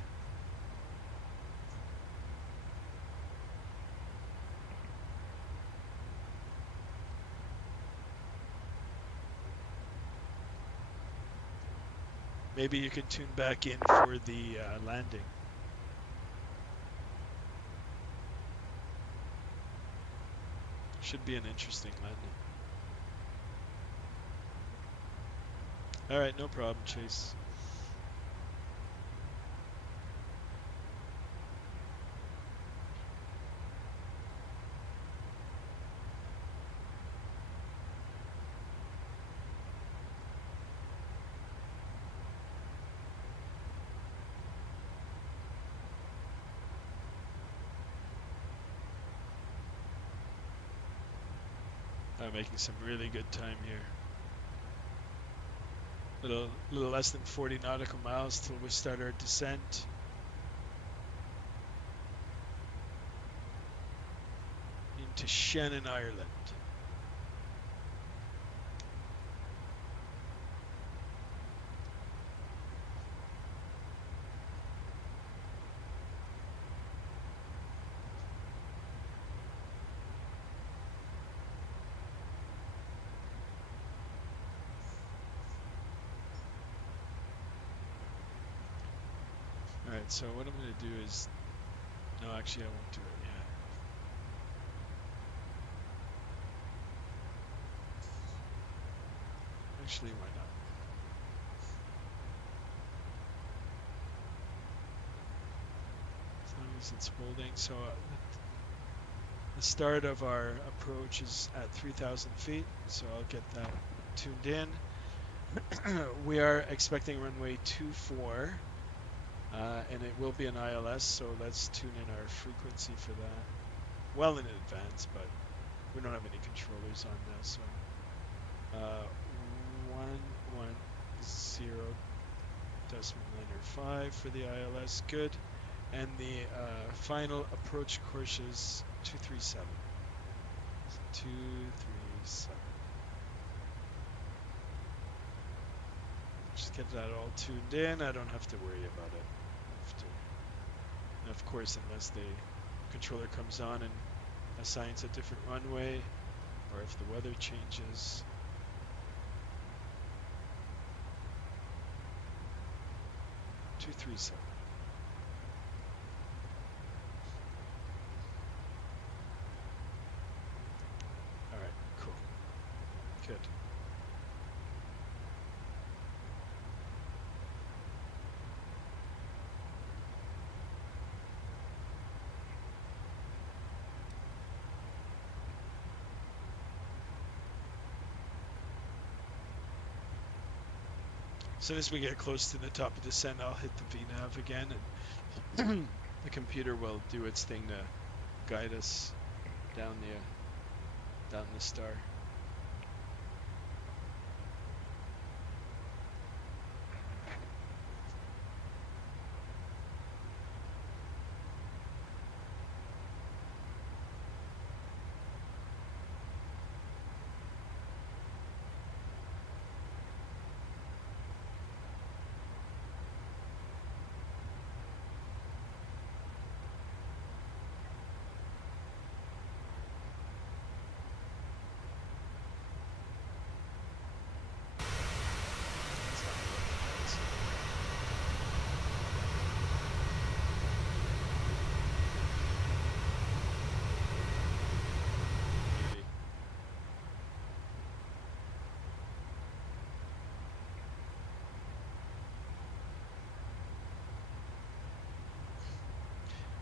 Maybe you can tune back in for the landing. Should be an interesting landing. All right, no problem, Chase. I'm making some really good time here. Little less than 40 nautical miles till we start our descent. Into Shannon, Ireland. Alright, so what I'm going to do is... No, actually I won't do it yet. Actually, why not? As long as it's holding. So the start of our approach is at 3,000 feet, so I'll get that tuned in. We are expecting runway 24, and it will be an ILS, so let's tune in our frequency for that well in advance, but we don't have any controllers on now, so 110.5 for the ILS, good. And the final approach course is 237. 237. Just get that all tuned in. I don't have to worry about it. And of course, unless the controller comes on and assigns a different runway, or if the weather changes. Two, 3, 7. All right, cool. Good. As soon as we get close to the top of descent, I'll hit the VNAV again, and the computer will do its thing to guide us down the star.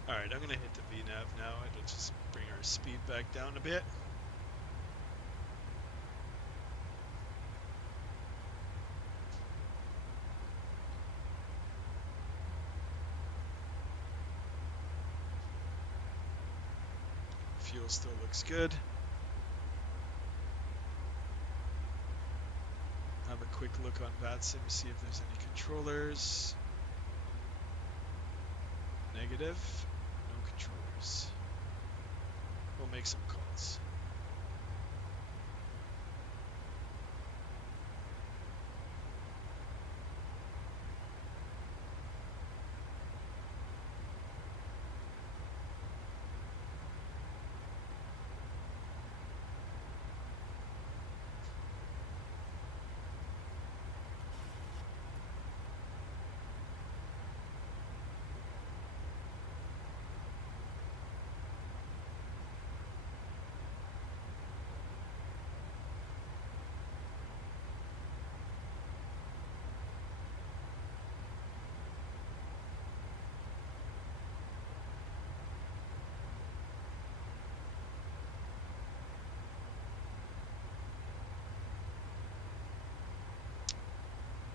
Alright, I'm going to hit the VNAV now. It'll just bring our speed back down a bit. Fuel still looks good. Have a quick look on Vatsim, see if there's any controllers. Negative. No controllers. we'll make some calls.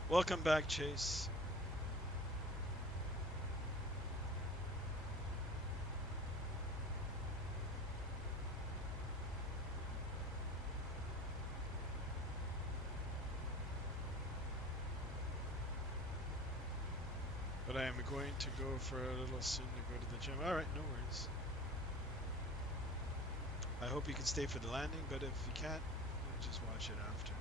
Welcome back, Chase. But I am going to go for a little soon to go to the gym. All right, no worries. I hope you can stay for the landing, but if you can't, we'll just watch it after.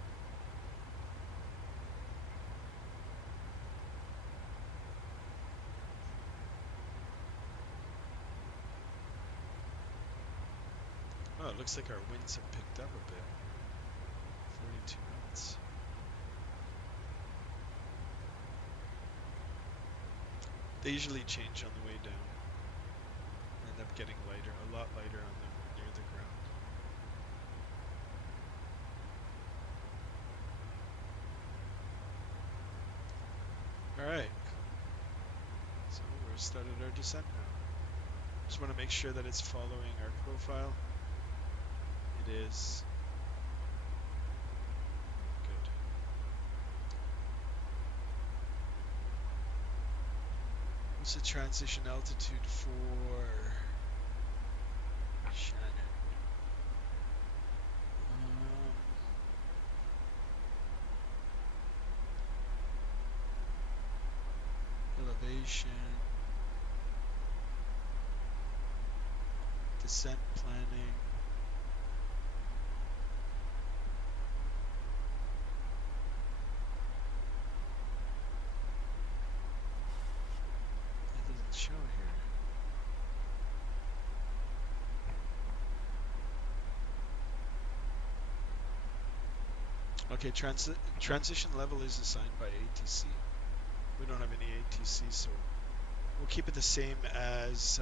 Oh, it looks like our winds have picked up a bit. 42 knots. They usually change on the way down. End up getting lighter, a lot lighter on the near the ground. All right. So we're started our descent now. Just want to make sure that it's following our profile. It is. Good. What's the transition altitude for Shannon? Elevation. Descent planning. It doesn't show here. Okay, transition level is assigned by ATC. We don't have any ATC, so we'll keep it the same as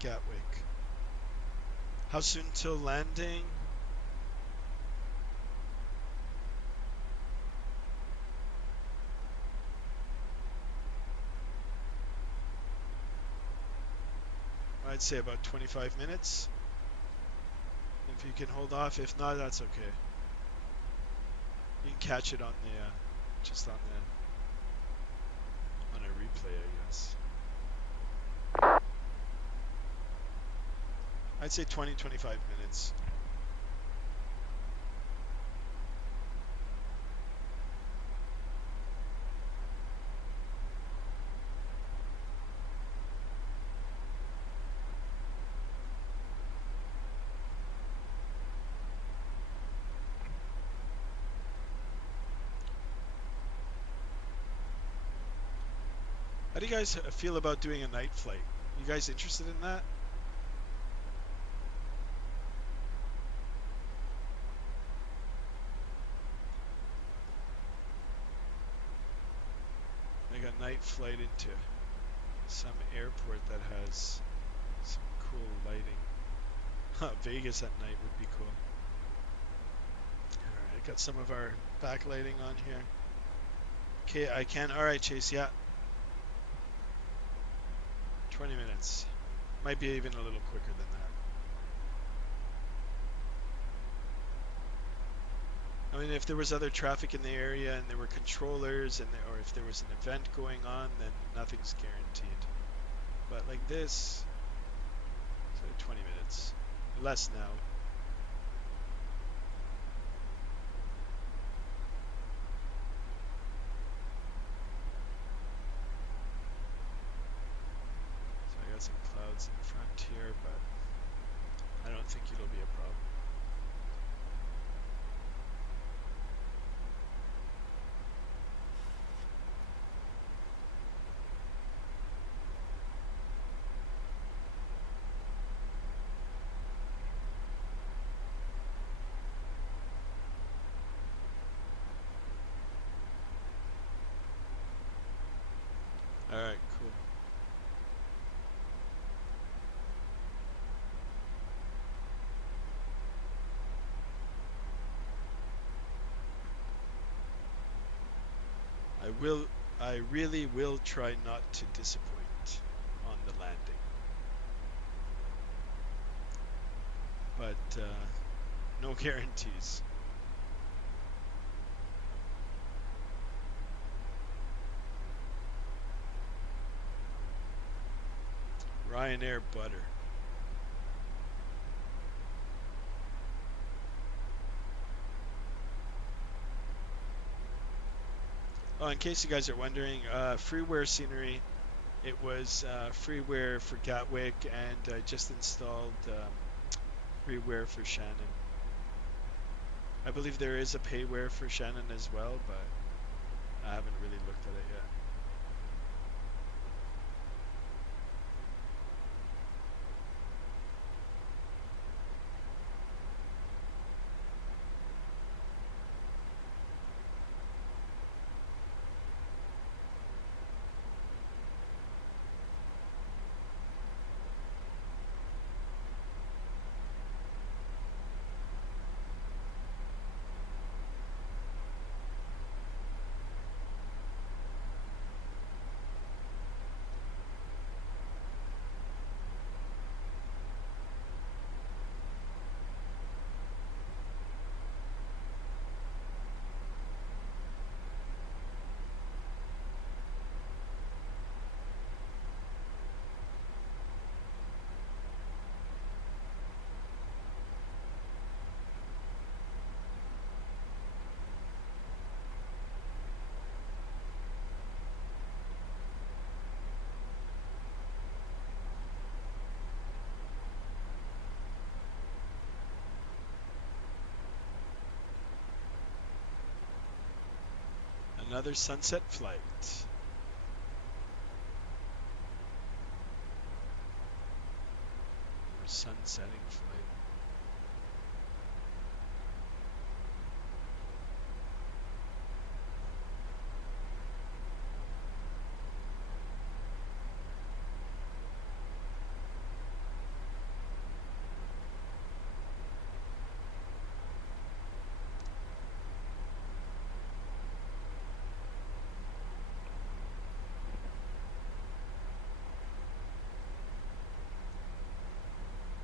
Gatwick. How soon till landing? I'd say about 25 minutes. If you can hold off, if not, that's okay. You can catch it on the, just on a replay, I guess. I'd say 20-25 minutes. How do you guys feel about doing a night flight? You guys interested in that? Like a night flight into some airport that has some cool lighting. Vegas at night would be cool. Alright, got some of our backlighting on here. Okay, I can. Alright, Chase, yeah. 20 minutes. Might be even a little quicker than that. I mean, if there was other traffic in the area and there were controllers or if there was an event going on, then nothing's guaranteed. But like this, so 20 minutes. Less now. So I got some clouds in front here, but I don't think it'll be a problem. All right, cool. I really will try not to disappoint on the landing. But no guarantees. Ryanair butter. Oh, in case you guys are wondering, freeware scenery. It was freeware for Gatwick, and I just installed freeware for Shannon. I believe there is a payware for Shannon as well, but I haven't really looked at it yet. Another sunset flight. Or sunsetting flight.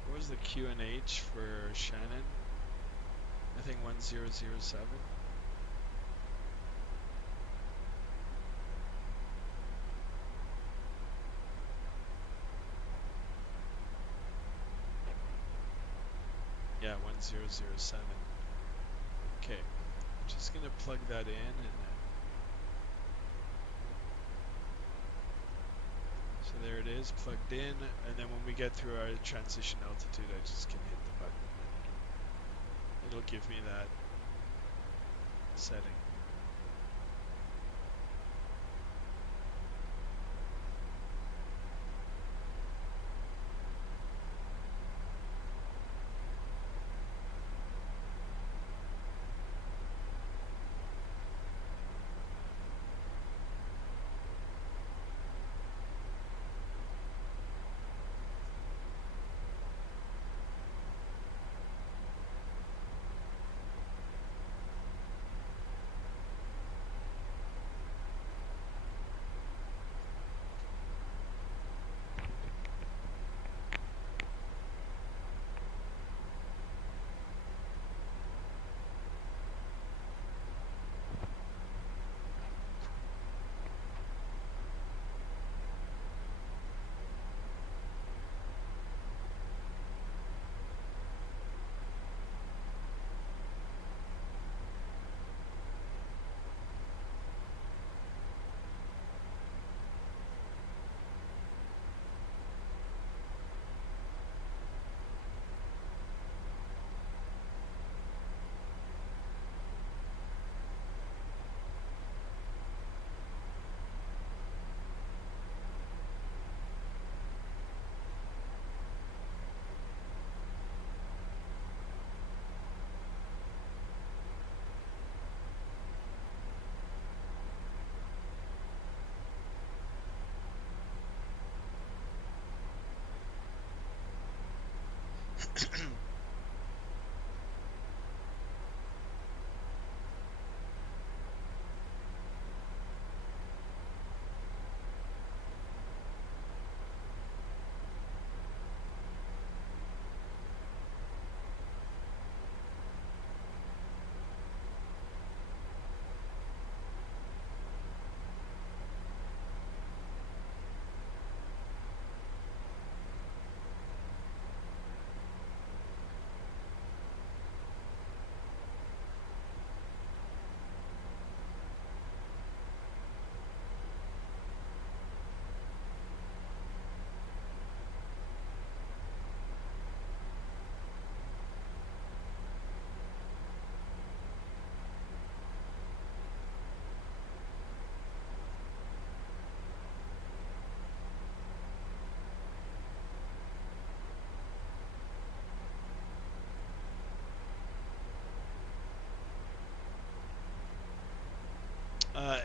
What was the QNH for Shannon? I think 1007. Yeah, 1007. Okay, I'm just gonna plug that in and then. So there it is, plugged in, and then when we get through our transition altitude, I just can hit the button and it'll give me that setting.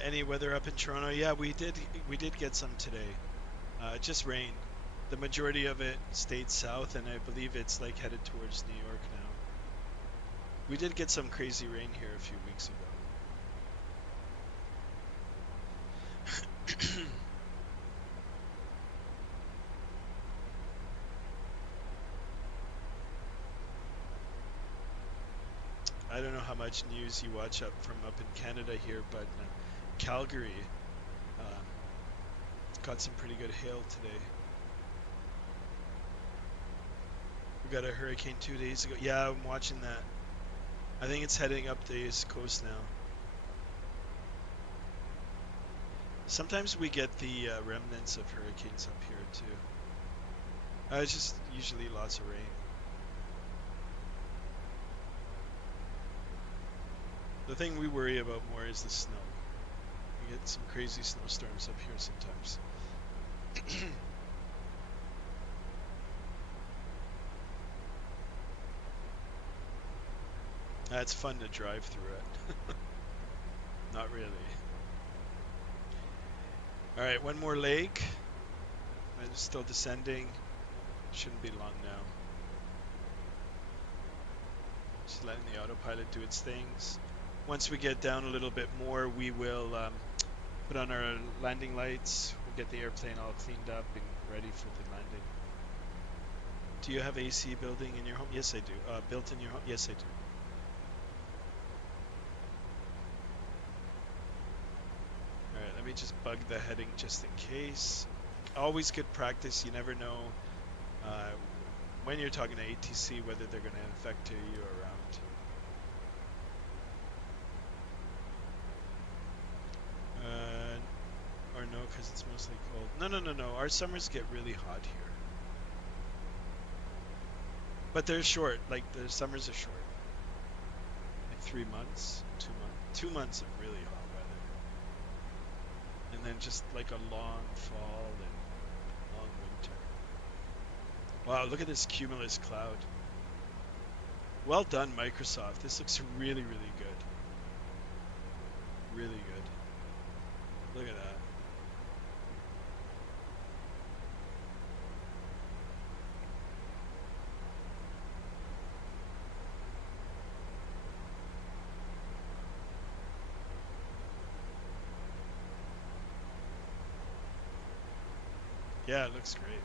Any weather up in Toronto? Yeah, we did get some today. Just rain. The majority of it stayed south, and I believe it's like headed towards New York now. We did get some crazy rain here a few weeks ago. I don't know how much news you watch from up in Canada here, but Calgary um, got some pretty good hail today. We got a hurricane 2 days ago. Yeah, I'm watching that. I think it's heading up the East Coast now. Sometimes we get the remnants of hurricanes up here too. It's just usually lots of rain. The thing we worry about more is the snow. We get some crazy snowstorms up here sometimes. It's fun to drive through it. Not really. All right, one more leg. I'm still descending. Shouldn't be long now. Just letting the autopilot do its things. Once we get down a little bit more, we will put on our landing lights. We'll get the airplane all cleaned up and ready for the landing. Do you have AC building in your home? Yes, I do. Built in your home? Yes, I do. Alright, let me just bug the heading just in case. Always good practice. You never know when you're talking to ATC whether they're going to affect you around. Or no, because it's mostly cold. No. Our summers get really hot here. But they're short. Like, the summers are short. Like 3 months, 2 months. 2 months of really hot weather. And then just like a long fall and long winter. Wow, look at this cumulus cloud. Well done, Microsoft. This looks really, really good. Really good. Look at that. Yeah, it looks great.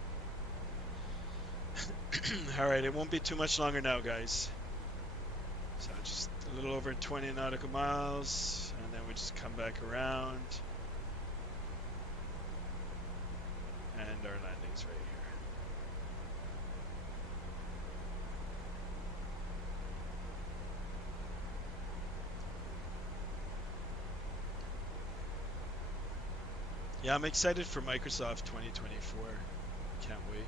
Alright, it won't be too much longer now, guys. So just a little over 20 nautical miles, and then we just come back around. And our landing's right here. Yeah, I'm excited for Microsoft 2024. Can't wait.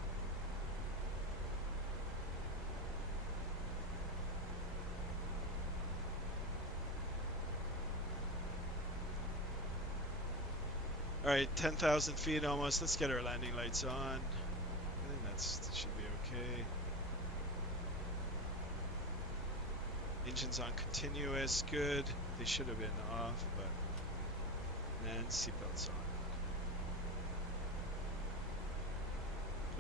All right, 10,000 feet almost. Let's get our landing lights on. I think that should be okay. Engines on continuous, good. They should have been off, but and seatbelts on.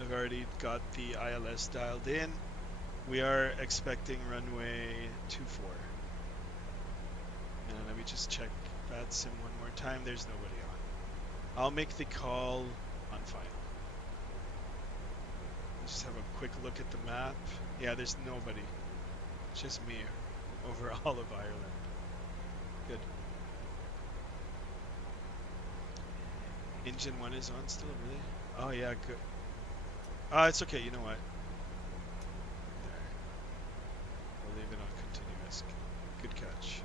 I've already got the ILS dialed in. We are expecting runway 24. And let me just check Vatsim one more time. There's nobody on. I'll make the call on final. Just have a quick look at the map. Yeah, there's nobody. It's just me over all of Ireland. Good. Engine 1 is on still, really? Oh yeah, good. It's okay, you know what? There. We'll leave it on continuous. Good catch.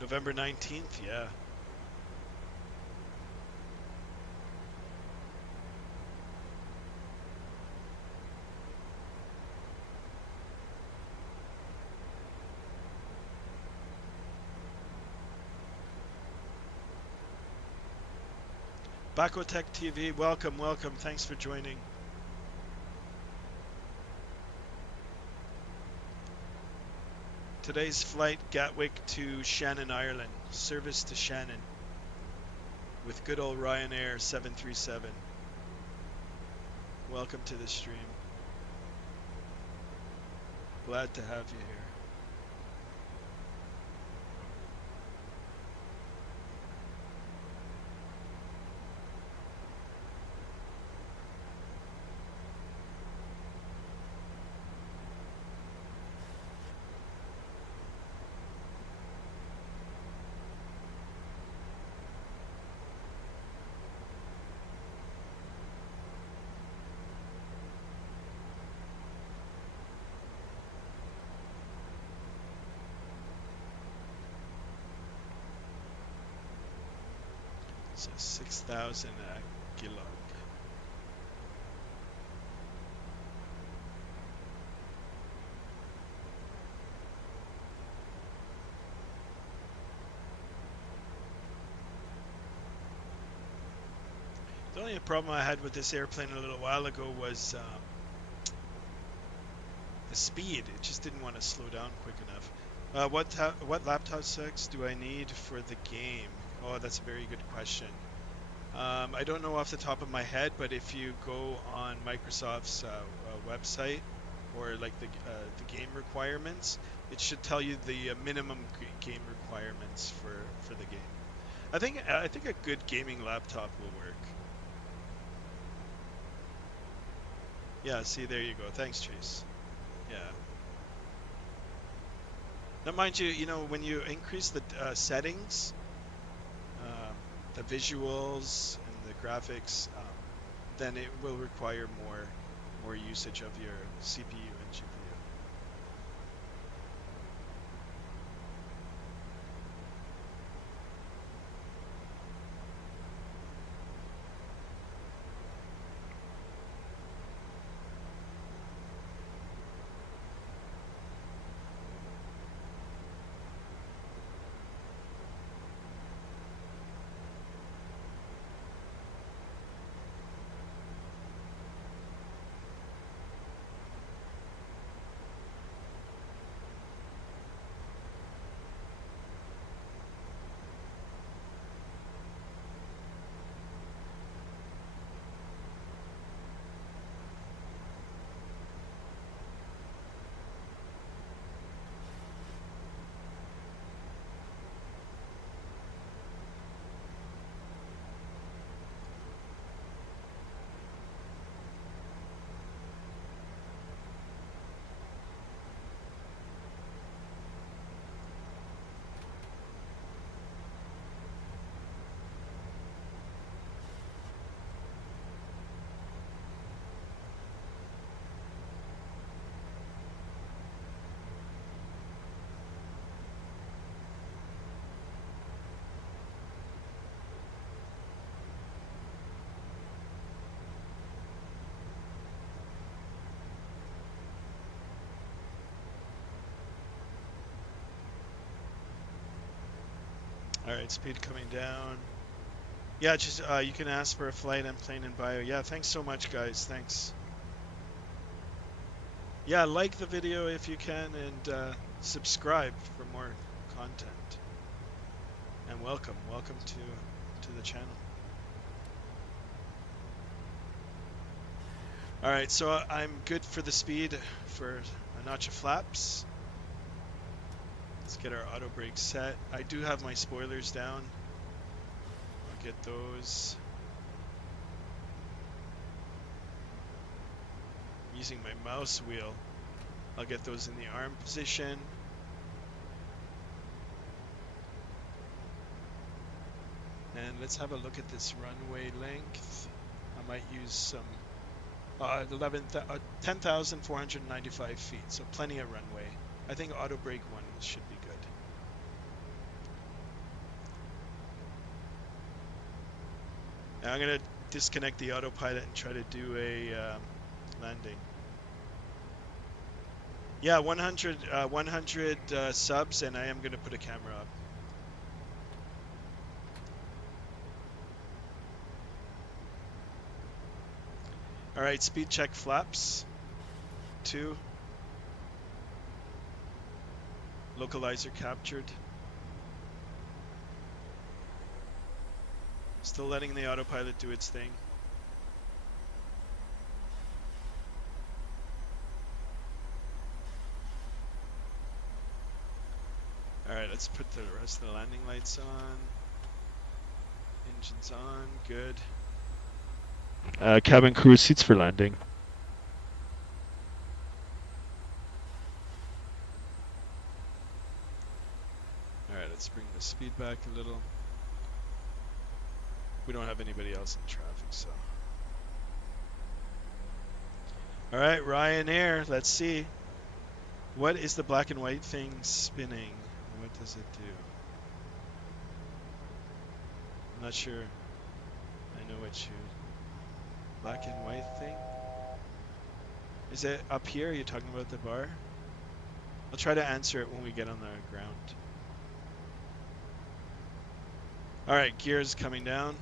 November 19th, yeah. Bakotech TV, welcome, welcome. Thanks for joining. Today's flight, Gatwick to Shannon, Ireland. Service to Shannon with good old Ryanair 737. Welcome to the stream. Glad to have you here. So 6,000 Gilog. The only problem I had with this airplane a little while ago was the speed. It just didn't want to slow down quick enough. What laptop specs do I need for the game? Oh, that's a very good question. I don't know off the top of my head, but if you go on Microsoft's website or like the game requirements, it should tell you the minimum game requirements for the game. I think a good gaming laptop will work. Yeah, see, there you go. Thanks, Chase. Yeah. Now, mind you, when you increase the settings, the visuals and the graphics, then it will require more usage of your CPU and GPU. All right, speed coming down. Yeah, just you can ask for a flight and plane in bio. Yeah, thanks so much, guys. Thanks. Yeah, like the video if you can, and subscribe for more content. And welcome to the channel. All right, so I'm good for the speed for a notch of flaps. Let's get our auto brake set. I do have my spoilers down. I'll get those. I'm using my mouse wheel. I'll get those in the arm position. And let's have a look at this runway length. I might use some 10,495 feet, so plenty of runway. I think auto brake one should be good. Now I'm going to disconnect the autopilot and try to do a landing. Yeah, 100 subs, and I am going to put a camera up. All right, speed check flaps. 2. Localizer captured. Still letting the autopilot do its thing. All right, let's put the rest of the landing lights on. Engines on, good. Cabin crew seats for landing. Alright, let's bring the speed back a little. We don't have anybody else in traffic, so. Alright, Ryanair, let's see. What is the black and white thing spinning? What does it do? I'm not sure. I know what you... Black and white thing? Is it up here? Are you talking about the bar? I'll try to answer it when we get on the ground. Alright, gears coming down.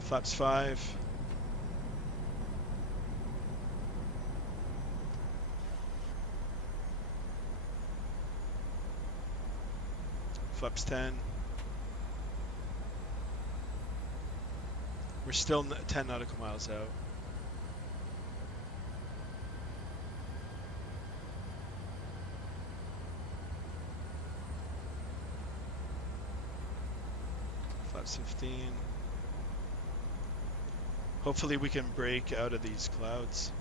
Flaps 5. Flaps 10. We're still 10 nautical miles out. Flaps 15. Hopefully we can break out of these clouds.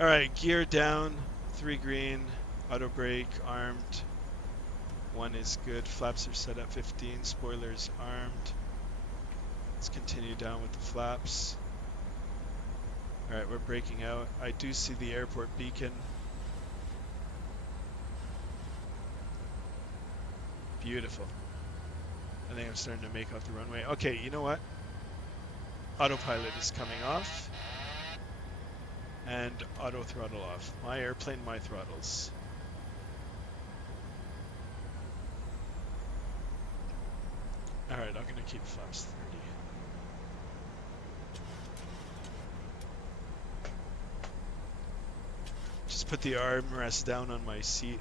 All right, gear down, 3 green, auto brake, armed. 1 is good. Flaps are set at 15. Spoilers armed. Let's continue down with the flaps. Alright, we're breaking out. I do see the airport beacon. Beautiful. I think I'm starting to make off the runway. Okay, you know what? Autopilot is coming off. And auto throttle off. My airplane, my throttles. Alright, I'm gonna keep flaps 30. Just put the armrest down on my seat.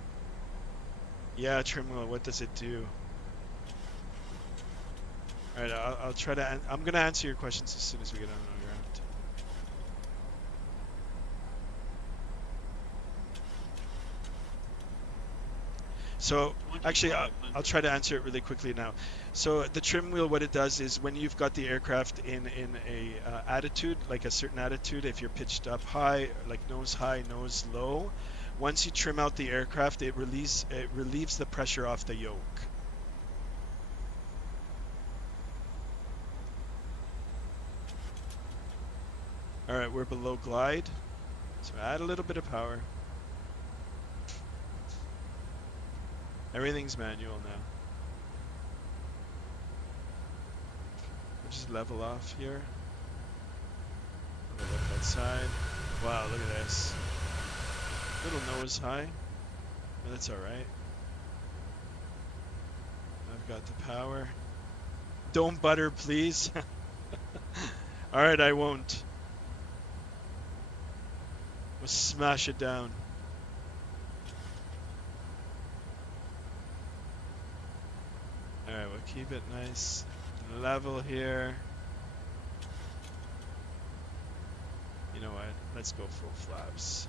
Yeah, trim wheel, what does it do? Alright, I'll try to... I'm gonna answer your questions as soon as we get on the ground. So, actually, I'll try to answer it really quickly now. So, the trim wheel, what it does is when you've got the aircraft in a attitude, like a certain attitude, if you're pitched up high, like nose high, nose low, once you trim out the aircraft, it relieves the pressure off the yoke. All right, we're below glide, so add a little bit of power. Everything's manual now. We'll just level off here. We'll look outside. Wow, look at this. Little nose high, but that's alright. I've got the power. Don't butter, please. Alright, I won't. We'll smash it down. Alright, we'll keep it nice and level here. You know what? Let's go full flaps.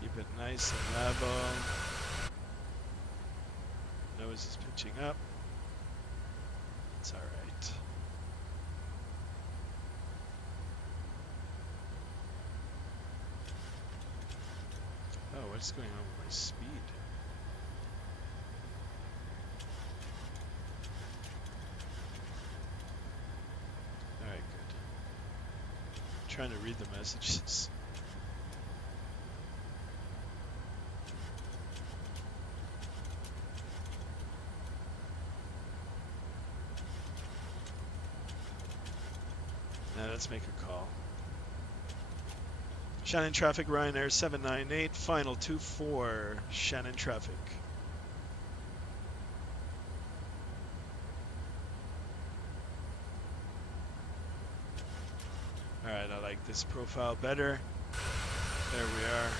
Keep it nice and level. Nose is pitching up. It's alright. Oh, what's going on with my speed? Alright, good. I'm trying to read the messages. Now let's make a call. Shannon traffic, Ryanair 798, final 24, Shannon traffic. Alright, I like this profile better. There we are.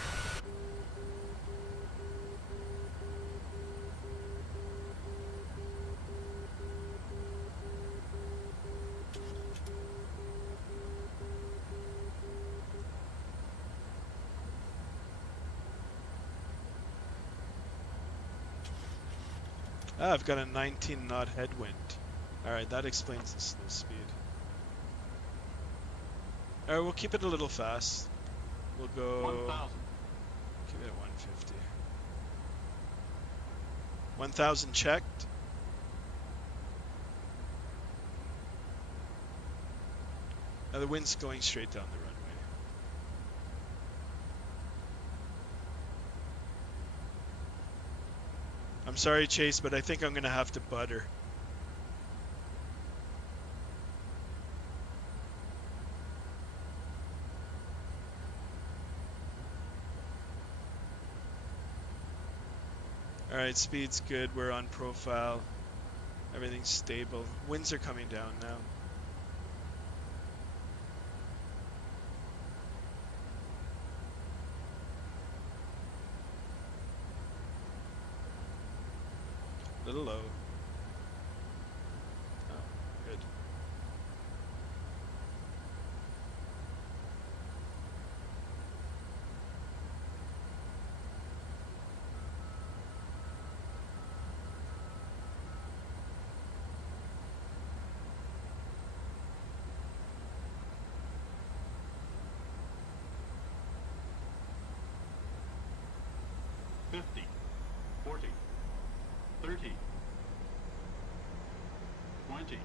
Ah, I've got a 19 knot headwind. Alright, that explains the slow speed. Alright, we'll keep it a little fast. We'll go... 1,000. Keep it at 150. 1,000 checked. Now the wind's going straight down the runway. I'm sorry, Chase, but I think I'm going to have to butter. Alright, speed's good. We're on profile. Everything's stable. Winds are coming down now. A little low. Oh, good. Fifty, 40, 30, 20,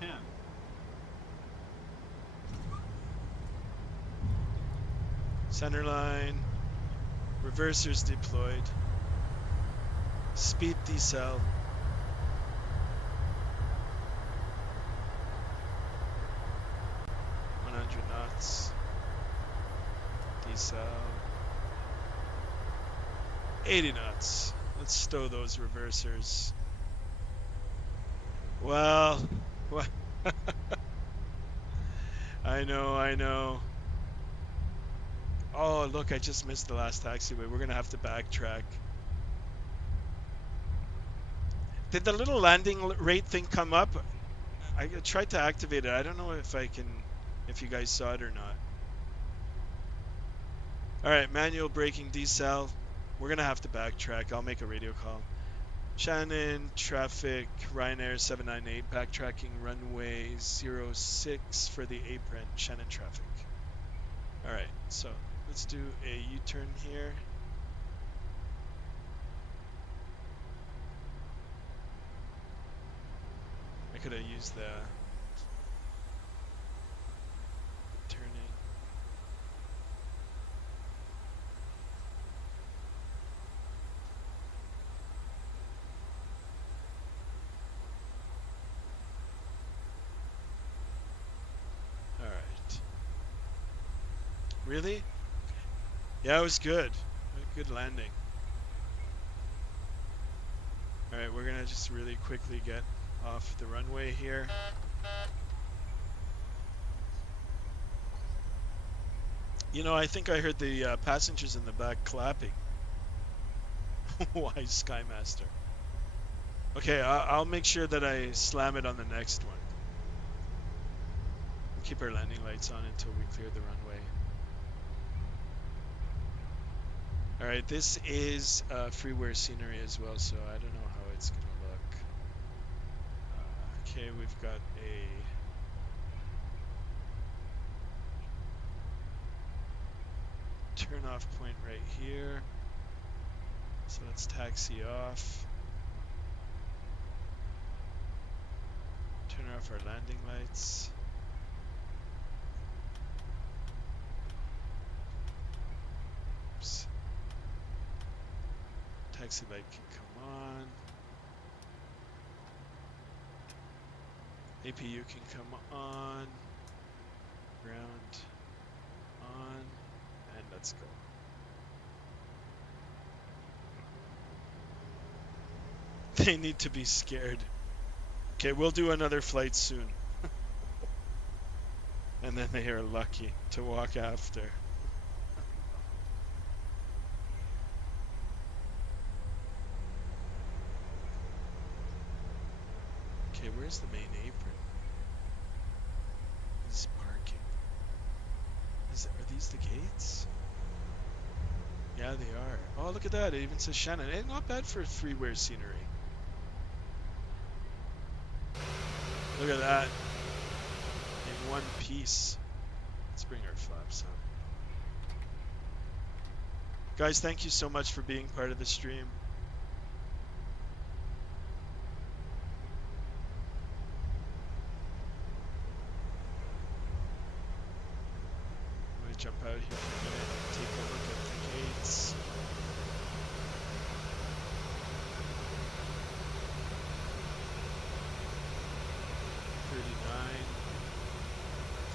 10. Center line. Reversers deployed. Speed decel. Knots. Decel. 80 knots. Let's stow those reversers. Well, I know. Oh, look, I just missed the last taxiway. We're gonna have to backtrack. Did the little landing rate thing come up? I tried to activate it. I don't know if you guys saw it or not. All right, manual braking decel. We're gonna have to backtrack. I'll make a radio call. Shannon, traffic, Ryanair 798, backtracking runway 06 for the apron, Shannon traffic. All right, so let's do a U-turn here. I could have used the turning. All right. Really? Yeah, it was good. Good landing. All right, we're gonna just really quickly get off the runway here. You know, I think I heard the passengers in the back clapping. Why, Skymaster? Okay, I'll make sure that I slam it on the next one. We'll keep our landing lights on until we clear the runway. All right, this is freeware scenery as well, so I don't know how it's gonna look. Okay, we've got a turn-off point right here. So let's taxi off. Turn off our landing lights. Oops. Taxi light can come on. APU can come on. Ground on. And let's go. They need to be scared. Okay, we'll do another flight soon. And then they are lucky to walk after. Okay, where's the main apron? This is parking. Are these the gates? Yeah, they are. Oh, look at that. It even says Shannon. Hey, not bad for freeware scenery. Look at that. In one piece. Let's bring our flaps up. Guys, thank you so much for being part of the stream. I'm going to jump out here for a minute and take a look at the gates.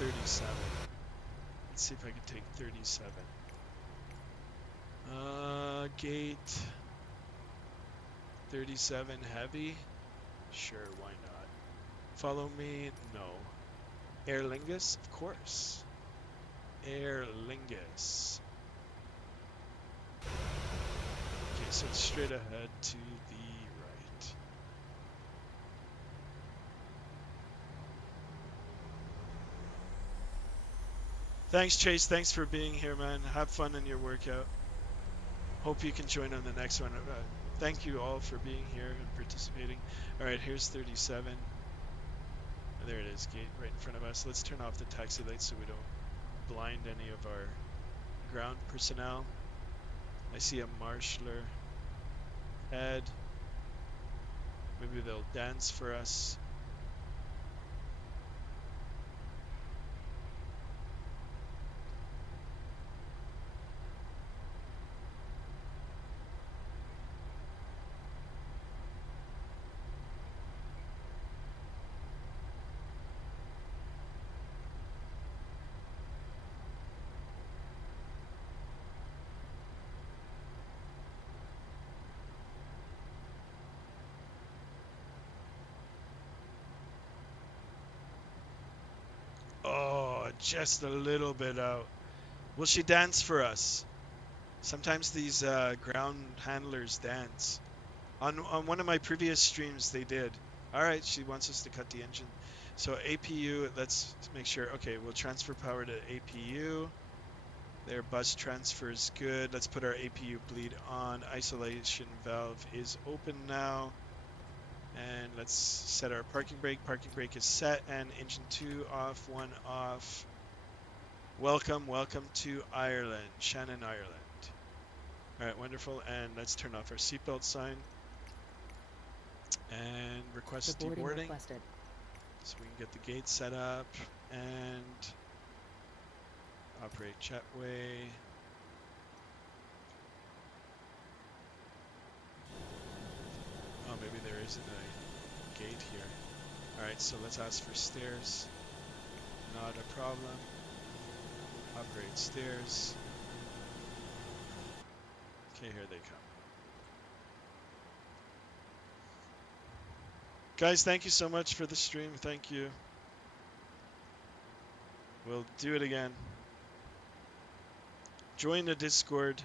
$39, $37. Let's see if I can take 37. Gate 37 heavy. Sure, why not? Follow me? No. Aer Lingus? Of course. Aer Lingus. Okay, so it's straight ahead to the right. Thanks, Chase. Thanks for being here, man. Have fun in your workout. Hope you can join on the next one. Thank you all for being here and participating. All right, here's 37. There it is, gate right in front of us. Let's turn off the taxi lights so we don't blind any of our ground personnel. I see a marshaller head. Maybe they'll dance for us. Oh, just a little bit out. Will she dance for us? Sometimes these ground handlers dance. On one of my previous streams, they did. All right, she wants us to cut the engine. So APU, let's make sure. Okay, we'll transfer power to APU. Their bus transfer is good. Let's put our APU bleed on. Isolation valve is open now. And let's set our parking brake. Parking brake is set, and engine 2 off, 1 off. Welcome to Ireland, Shannon, Ireland. All right, wonderful. And let's turn off our seatbelt sign. And request deboarding. So we can get the gate set up and operate jetway. Oh, maybe there isn't a gate here. Alright, so let's ask for stairs. Not a problem. Operate stairs. Okay, here they come. Guys, thank you so much for the stream. Thank you. We'll do it again. Join the Discord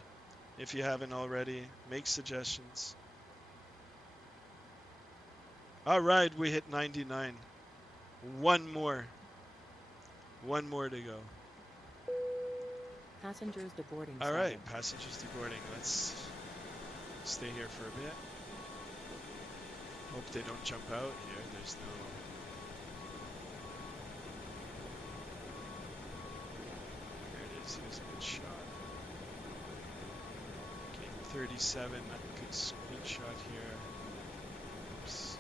if you haven't already. Make suggestions. All right, we hit 99. One more. One more to go. Passengers deboarding. All right, passengers deboarding. Let's stay here for a bit. Hope they don't jump out here. There's no... There it is. Here's a good shot. Okay, 37. Good screenshot here. Oops.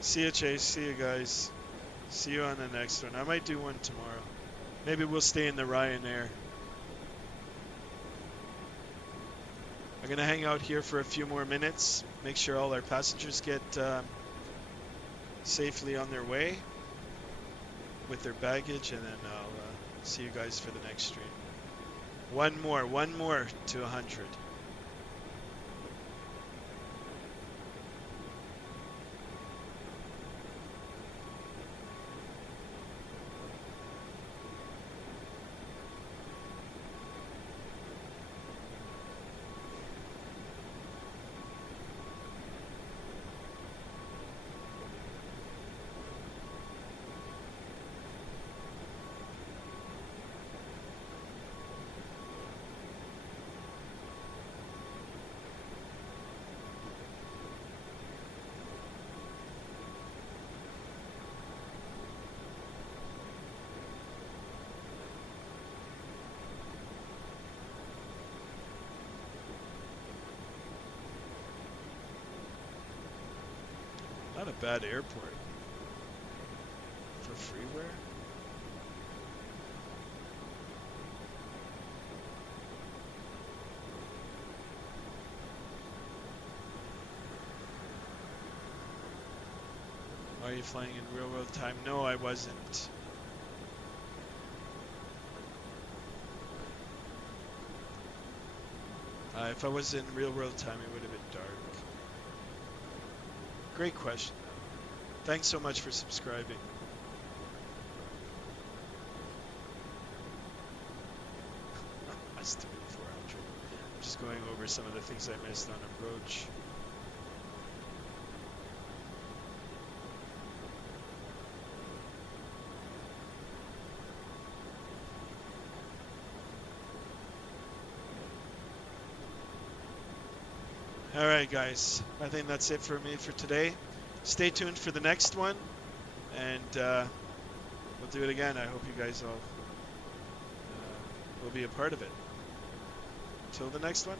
See you, Chase. See you guys. See you on the next one. I might do one tomorrow. Maybe we'll stay in the Ryanair. I'm going to hang out here for a few more minutes. Make sure all our passengers get safely on their way with their baggage, and then I'll see you guys for the next stream. One more to 100. Not a bad airport for freeware. Are you flying in real world time? No, I wasn't. If I was in real world time, it would have been dark. Great question, though. Thanks so much for subscribing. That's 400. I'm just going over some of the things I missed on approach. Alright guys, I think that's it for me for today. Stay tuned for the next one, and we'll do it again. I hope you guys all will be a part of it. Until the next one.